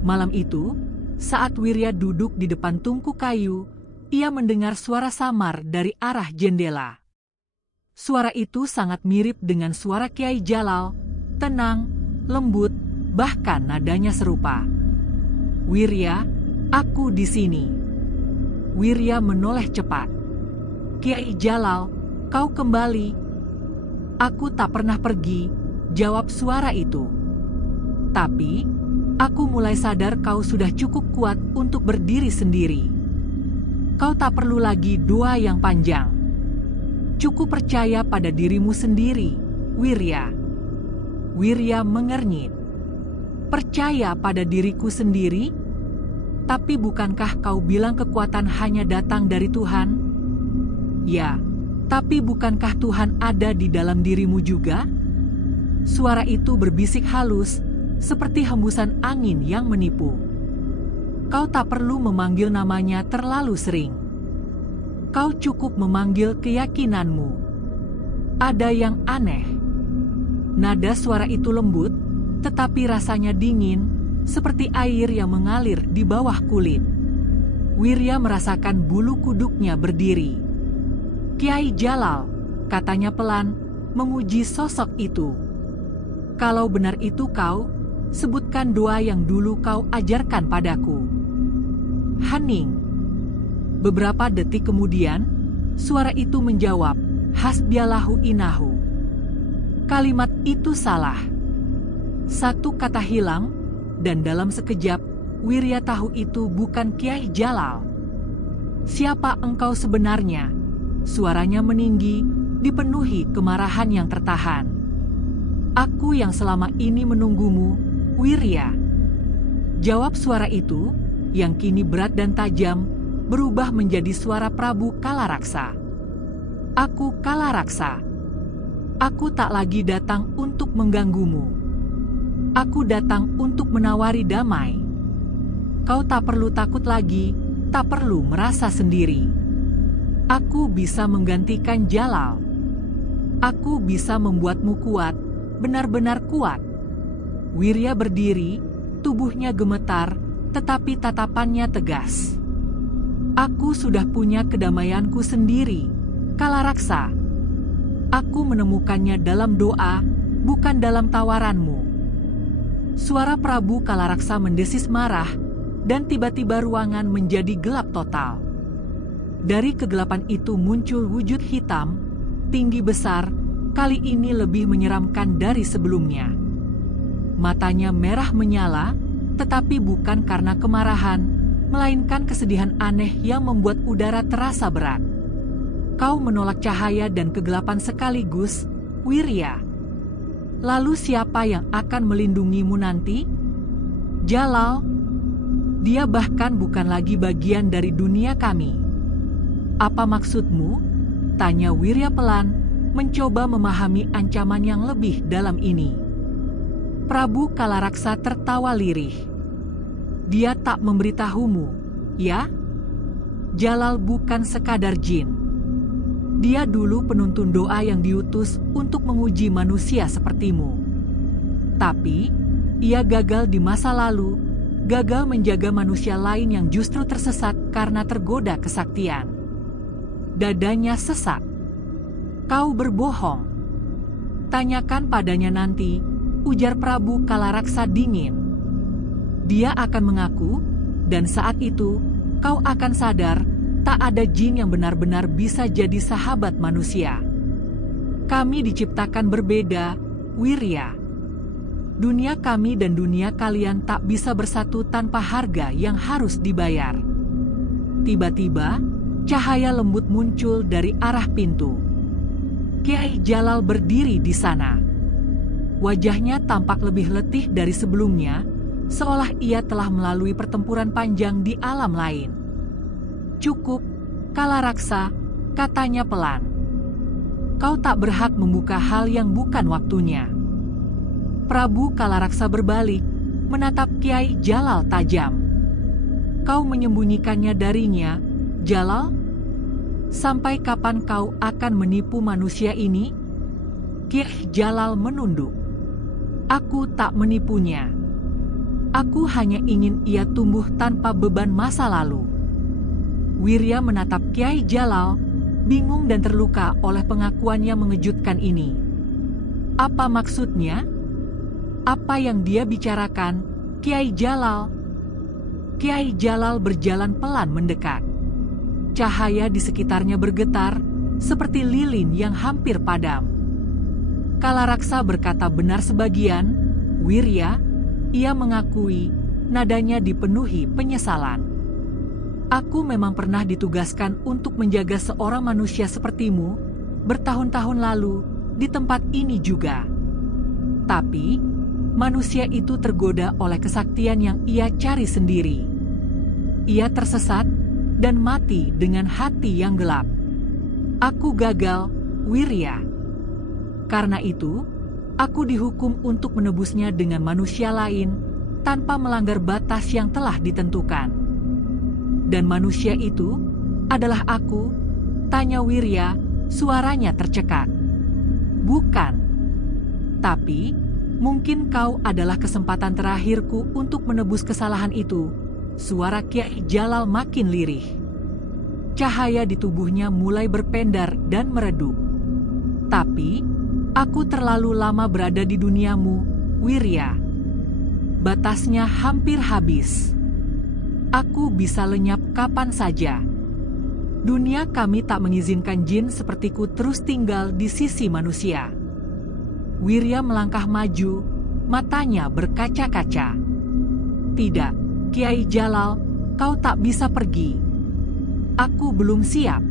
Malam itu, saat Wirya duduk di depan tungku kayu, ia mendengar suara samar dari arah jendela. Suara itu sangat mirip dengan suara Kiai Jalal, tenang, lembut, bahkan nadanya serupa. "Wirya, aku di sini." Wirya menoleh cepat. "Kiai Jalal, kau kembali." "Aku tak pernah pergi," jawab suara itu. "Tapi, aku mulai sadar kau sudah cukup kuat untuk berdiri sendiri. Kau tak perlu lagi doa yang panjang. Cukup percaya pada dirimu sendiri, Wirya." Wirya mengernyit. "Percaya pada diriku sendiri? Tapi bukankah kau bilang kekuatan hanya datang dari Tuhan?" "Ya, tapi bukankah Tuhan ada di dalam dirimu juga?" Suara itu berbisik halus, seperti hembusan angin yang menipu. "Kau tak perlu memanggil namanya terlalu sering. Kau cukup memanggil keyakinanmu." Ada yang aneh. Nada suara itu lembut, tetapi rasanya dingin, seperti air yang mengalir di bawah kulit. Wirya merasakan bulu kuduknya berdiri. "Kiai Jalal," katanya pelan, memuji sosok itu. "Kalau benar itu kau, sebutkan doa yang dulu kau ajarkan padaku." Hening. Beberapa detik kemudian, suara itu menjawab, "Hasbiyallahu inahu." Kalimat itu salah. Satu kata hilang, dan dalam sekejap, Wirya tahu itu bukan Kiai Jalal. "Siapa engkau sebenarnya?" Suaranya meninggi, dipenuhi kemarahan yang tertahan. "Aku yang selama ini menunggumu, Wirya." Jawab suara itu, yang kini berat dan tajam, berubah menjadi suara Prabu Kalaraksa. "Aku Kalaraksa. Aku tak lagi datang untuk mengganggumu. Aku datang untuk menawari damai. Kau tak perlu takut lagi, tak perlu merasa sendiri. Aku bisa menggantikan Jalal. Aku bisa membuatmu kuat, benar-benar kuat." Wirya berdiri, tubuhnya gemetar, tetapi tatapannya tegas. "Aku sudah punya kedamaianku sendiri, Kalaraksa. Aku menemukannya dalam doa, bukan dalam tawaranmu." Suara Prabu Kalaraksa mendesis marah, dan tiba-tiba ruangan menjadi gelap total. Dari kegelapan itu muncul wujud hitam, tinggi besar, kali ini lebih menyeramkan dari sebelumnya. Matanya merah menyala, tetapi bukan karena kemarahan, melainkan kesedihan aneh yang membuat udara terasa berat. "Kau menolak cahaya dan kegelapan sekaligus, Wirya. Lalu siapa yang akan melindungimu nanti? Jalal? Dia bahkan bukan lagi bagian dari dunia kami." "Apa maksudmu?" tanya Wirya pelan, mencoba memahami ancaman yang lebih dalam ini. Prabu Kalaraksa tertawa lirih. "Dia tak memberitahumu, ya? Jalal bukan sekadar jin. Dia dulu penuntun doa yang diutus untuk menguji manusia sepertimu. Tapi, ia gagal di masa lalu, gagal menjaga manusia lain yang justru tersesat karena tergoda kesaktian." Dadanya sesak. "Kau berbohong. Tanyakan padanya nanti," ujar Prabu Kalaraksa dingin. "Dia akan mengaku, dan saat itu kau akan sadar tak ada jin yang benar-benar bisa jadi sahabat manusia. Kami diciptakan berbeda, Wirya. Dunia kami dan dunia kalian tak bisa bersatu tanpa harga yang harus dibayar." Tiba-tiba, cahaya lembut muncul dari arah pintu. Kiai Jalal berdiri di sana. Wajahnya tampak lebih letih dari sebelumnya, seolah ia telah melalui pertempuran panjang di alam lain. "Cukup, Kalaraksa," katanya pelan. "Kau tak berhak membuka hal yang bukan waktunya." Prabu Kalaraksa berbalik, menatap Kiai Jalal tajam. "Kau menyembunyikannya darinya, Jalal?" Sampai kapan kau akan menipu manusia ini? Kiai Jalal menunduk. Aku tak menipunya. Aku hanya ingin ia tumbuh tanpa beban masa lalu. Wirya menatap Kiai Jalal, bingung dan terluka oleh pengakuan yang mengejutkan ini. Apa maksudnya? Apa yang dia bicarakan, Kiai Jalal? Kiai Jalal berjalan pelan mendekat. Cahaya di sekitarnya bergetar, seperti lilin yang hampir padam. Kalaraksa berkata benar sebagian, Wirya, ia mengakui, nadanya dipenuhi penyesalan. Aku memang pernah ditugaskan untuk menjaga seorang manusia sepertimu, bertahun-tahun lalu, di tempat ini juga. Tapi, manusia itu tergoda oleh kesaktian yang ia cari sendiri. Ia tersesat dan mati dengan hati yang gelap. Aku gagal, Wirya. Karena itu, aku dihukum untuk menebusnya dengan manusia lain tanpa melanggar batas yang telah ditentukan. Dan manusia itu adalah aku, tanya Wirya, suaranya tercekat. Bukan. Tapi, mungkin kau adalah kesempatan terakhirku untuk menebus kesalahan itu. Suara Kiai Jalal makin lirih. Cahaya di tubuhnya mulai berpendar dan meredup. Tapi, aku terlalu lama berada di duniamu, Wirya. Batasnya hampir habis. Aku bisa lenyap kapan saja. Dunia kami tak mengizinkan jin sepertiku terus tinggal di sisi manusia. Wirya melangkah maju, matanya berkaca-kaca. Tidak, Kiai Jalal, kau tak bisa pergi. Aku belum siap.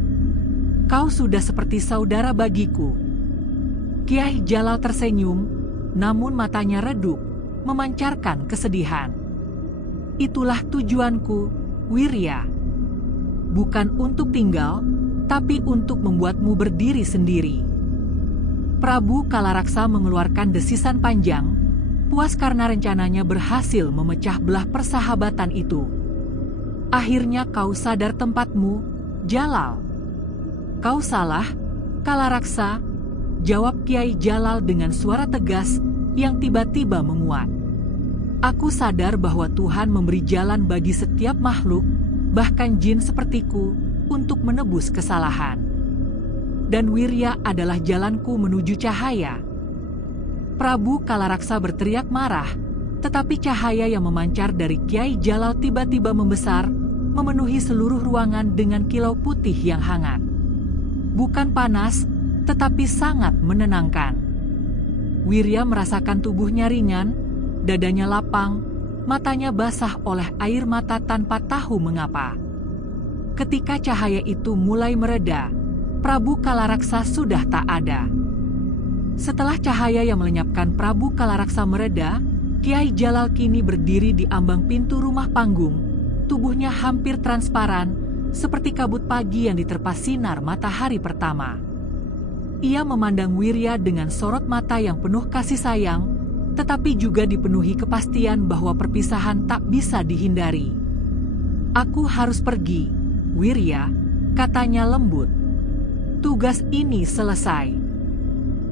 Kau sudah seperti saudara bagiku. Kiai Jalal tersenyum, namun matanya redup, memancarkan kesedihan. Itulah tujuanku, Wirya. Bukan untuk tinggal, tapi untuk membuatmu berdiri sendiri. Prabu Kalaraksa mengeluarkan desisan panjang, puas karena rencananya berhasil memecah belah persahabatan itu. Akhirnya kau sadar tempatmu, Jalal. Kau salah, Kalaraksa, jawab Kiai Jalal dengan suara tegas yang tiba-tiba menguat. Aku sadar bahwa Tuhan memberi jalan bagi setiap makhluk, bahkan jin sepertiku, untuk menebus kesalahan. Dan Wirya adalah jalanku menuju cahaya. Prabu Kalaraksa berteriak marah, tetapi cahaya yang memancar dari Kiai Jalal tiba-tiba membesar, memenuhi seluruh ruangan dengan kilau putih yang hangat. Bukan panas, tetapi sangat menenangkan. Wirya merasakan tubuhnya ringan, dadanya lapang, matanya basah oleh air mata tanpa tahu mengapa. Ketika cahaya itu mulai mereda, Prabu Kalaraksa sudah tak ada. Setelah cahaya yang melenyapkan Prabu Kalaraksa mereda, Kiai Jalal kini berdiri di ambang pintu rumah panggung, tubuhnya hampir transparan, seperti kabut pagi yang diterpa sinar matahari pertama. Ia memandang Wirya dengan sorot mata yang penuh kasih sayang, tetapi juga dipenuhi kepastian bahwa perpisahan tak bisa dihindari. Aku harus pergi, Wirya, katanya lembut. Tugas ini selesai.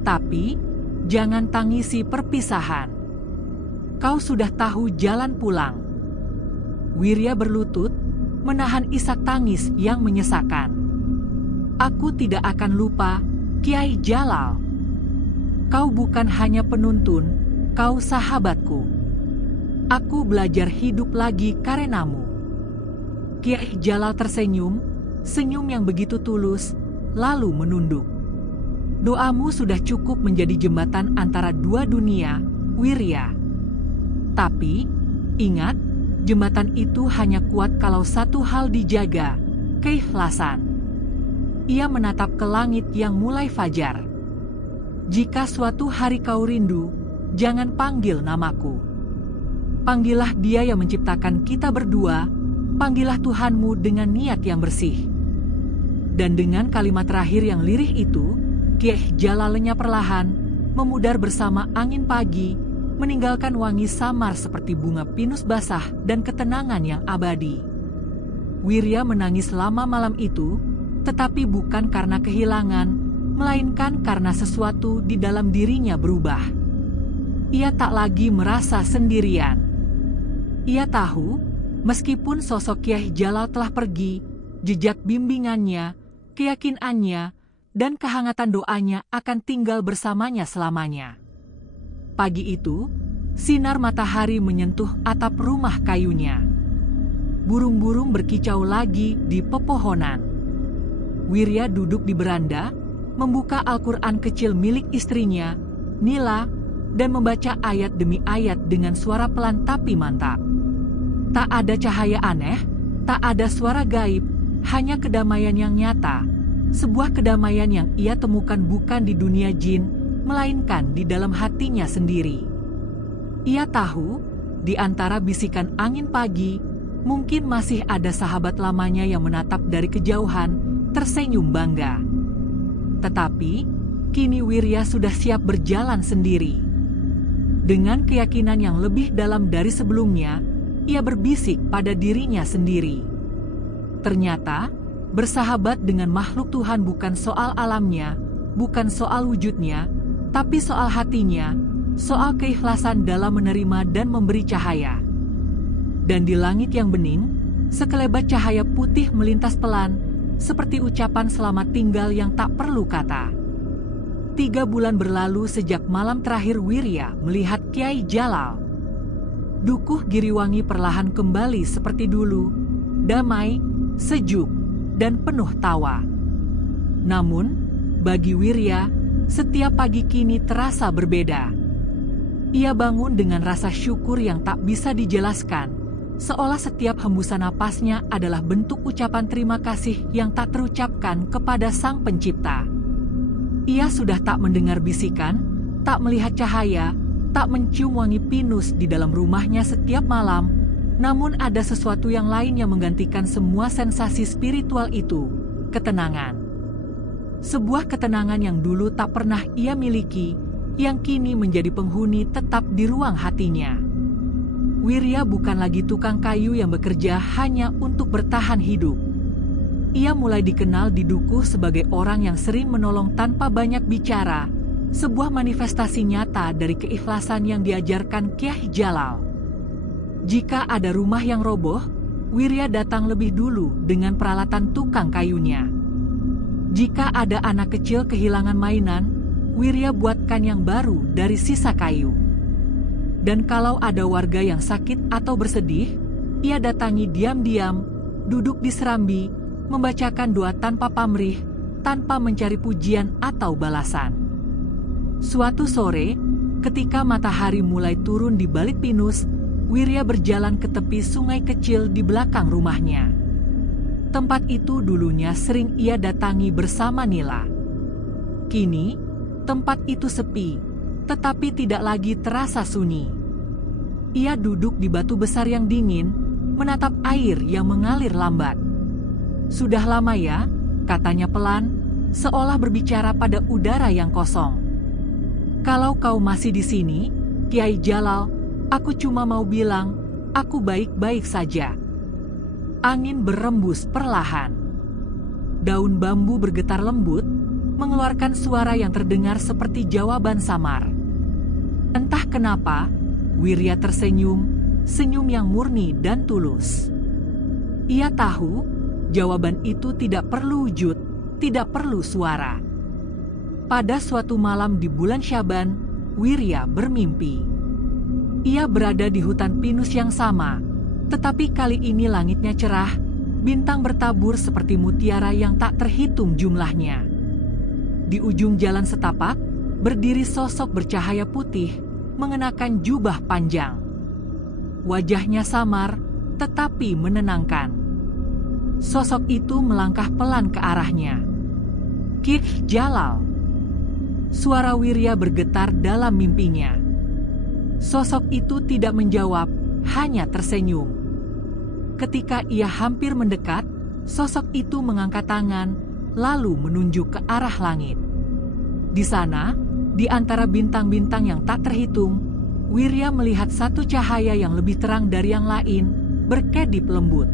Tapi, jangan tangisi perpisahan. Kau sudah tahu jalan pulang. Wirya berlutut, menahan isak tangis yang menyesakan. Aku tidak akan lupa, Kiai Jalal. Kau bukan hanya penuntun, kau sahabatku. Aku belajar hidup lagi karenamu. Kiai Jalal tersenyum, senyum yang begitu tulus, lalu menunduk. Doamu sudah cukup menjadi jembatan antara dua dunia, Wirya. Tapi, ingat, jembatan itu hanya kuat kalau satu hal dijaga, keikhlasan. Ia menatap ke langit yang mulai fajar. Jika suatu hari kau rindu, jangan panggil namaku. Panggillah Dia yang menciptakan kita berdua, panggillah Tuhanmu dengan niat yang bersih. Dan dengan kalimat terakhir yang lirih itu, Kiai Jalal lenyap perlahan, memudar bersama angin pagi, meninggalkan wangi samar seperti bunga pinus basah dan ketenangan yang abadi. Wirya menangis lama malam itu, tetapi bukan karena kehilangan, melainkan karena sesuatu di dalam dirinya berubah. Ia tak lagi merasa sendirian. Ia tahu, meskipun sosok Kyai Jalal telah pergi, jejak bimbingannya, keyakinannya, dan kehangatan doanya akan tinggal bersamanya selamanya. Pagi itu, sinar matahari menyentuh atap rumah kayunya. Burung-burung berkicau lagi di pepohonan. Wirya duduk di beranda, membuka Al-Quran kecil milik istrinya, Nila, dan membaca ayat demi ayat dengan suara pelan tapi mantap. Tak ada cahaya aneh, tak ada suara gaib, hanya kedamaian yang nyata. Sebuah kedamaian yang ia temukan bukan di dunia jin, melainkan di dalam hatinya sendiri. Ia tahu, di antara bisikan angin pagi, mungkin masih ada sahabat lamanya yang menatap dari kejauhan, tersenyum bangga. Tetapi, kini Wirya sudah siap berjalan sendiri. Dengan keyakinan yang lebih dalam dari sebelumnya, ia berbisik pada dirinya sendiri. Ternyata, bersahabat dengan makhluk Tuhan bukan soal alamnya, bukan soal wujudnya, tapi soal hatinya, soal keikhlasan dalam menerima dan memberi cahaya. Dan di langit yang bening, sekelebat cahaya putih melintas pelan, seperti ucapan selamat tinggal yang tak perlu kata. 3 bulan berlalu sejak malam terakhir Wirya melihat Kyai Jalal. Dukuh Giriwangi perlahan kembali seperti dulu, damai, sejuk, dan penuh tawa. Namun, bagi Wirya, setiap pagi kini terasa berbeda. Ia bangun dengan rasa syukur yang tak bisa dijelaskan, seolah setiap hembusan napasnya adalah bentuk ucapan terima kasih yang tak terucapkan kepada Sang Pencipta. Ia sudah tak mendengar bisikan, tak melihat cahaya, tak mencium wangi pinus di dalam rumahnya setiap malam, namun ada sesuatu yang lain yang menggantikan semua sensasi spiritual itu, ketenangan. Sebuah ketenangan yang dulu tak pernah ia miliki, yang kini menjadi penghuni tetap di ruang hatinya. Wirya bukan lagi tukang kayu yang bekerja hanya untuk bertahan hidup. Ia mulai dikenal di Dukuh sebagai orang yang sering menolong tanpa banyak bicara, sebuah manifestasi nyata dari keikhlasan yang diajarkan Kyai Jalal. Jika ada rumah yang roboh, Wirya datang lebih dulu dengan peralatan tukang kayunya. Jika ada anak kecil kehilangan mainan, Wirya buatkan yang baru dari sisa kayu. Dan kalau ada warga yang sakit atau bersedih, ia datangi diam-diam, duduk di serambi, membacakan doa tanpa pamrih, tanpa mencari pujian atau balasan. Suatu sore, ketika matahari mulai turun di balik pinus, Wirya berjalan ke tepi sungai kecil di belakang rumahnya. Tempat itu dulunya sering ia datangi bersama Nila. Kini, tempat itu sepi, tetapi tidak lagi terasa sunyi. Ia duduk di batu besar yang dingin, menatap air yang mengalir lambat. "Sudah lama ya," katanya pelan, seolah berbicara pada udara yang kosong. "Kalau kau masih di sini, Kyai Jalal, aku cuma mau bilang, aku baik-baik saja." Angin berembus perlahan. Daun bambu bergetar lembut, mengeluarkan suara yang terdengar seperti jawaban samar. Entah kenapa, Wirya tersenyum, senyum yang murni dan tulus. Ia tahu, jawaban itu tidak perlu wujud, tidak perlu suara. Pada suatu malam di bulan Syaban, Wirya bermimpi. Ia berada di hutan pinus yang sama, tetapi kali ini langitnya cerah, bintang bertabur seperti mutiara yang tak terhitung jumlahnya. Di ujung jalan setapak, berdiri sosok bercahaya putih, mengenakan jubah panjang. Wajahnya samar, tetapi menenangkan. Sosok itu melangkah pelan ke arahnya. "Kyai Jalal." Suara Wirya bergetar dalam mimpinya. Sosok itu tidak menjawab, hanya tersenyum. Ketika ia hampir mendekat, sosok itu mengangkat tangan, lalu menunjuk ke arah langit. Di sana, di antara bintang-bintang yang tak terhitung, Wirya melihat satu cahaya yang lebih terang dari yang lain, berkedip lembut.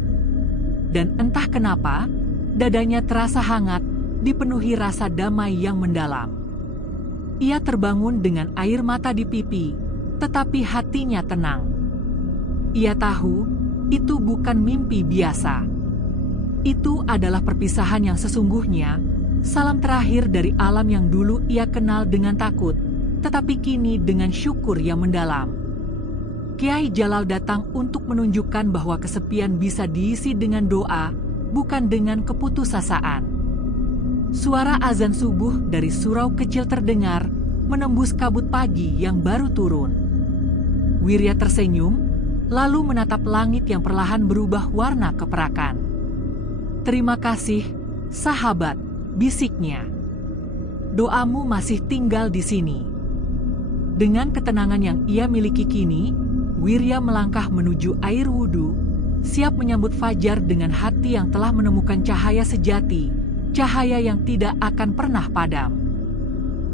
Dan entah kenapa, Dadanya terasa hangat, dipenuhi rasa damai yang mendalam. Ia terbangun dengan air mata di pipi, tetapi hatinya tenang. Ia tahu, itu bukan mimpi biasa. Itu adalah perpisahan yang sesungguhnya, salam terakhir dari alam yang dulu ia kenal dengan takut, tetapi kini dengan syukur yang mendalam. Kiai Jalal datang untuk menunjukkan bahwa kesepian bisa diisi dengan doa, bukan dengan keputusasaan. Suara azan subuh dari surau kecil terdengar, menembus kabut pagi yang baru turun. Wirya tersenyum, lalu menatap langit yang perlahan berubah warna keperakan. "Terima kasih, sahabat," bisiknya. "Doamu masih tinggal di sini." Dengan ketenangan yang ia miliki kini, Wirya melangkah menuju air wudhu, siap menyambut fajar dengan hati yang telah menemukan cahaya sejati, cahaya yang tidak akan pernah padam.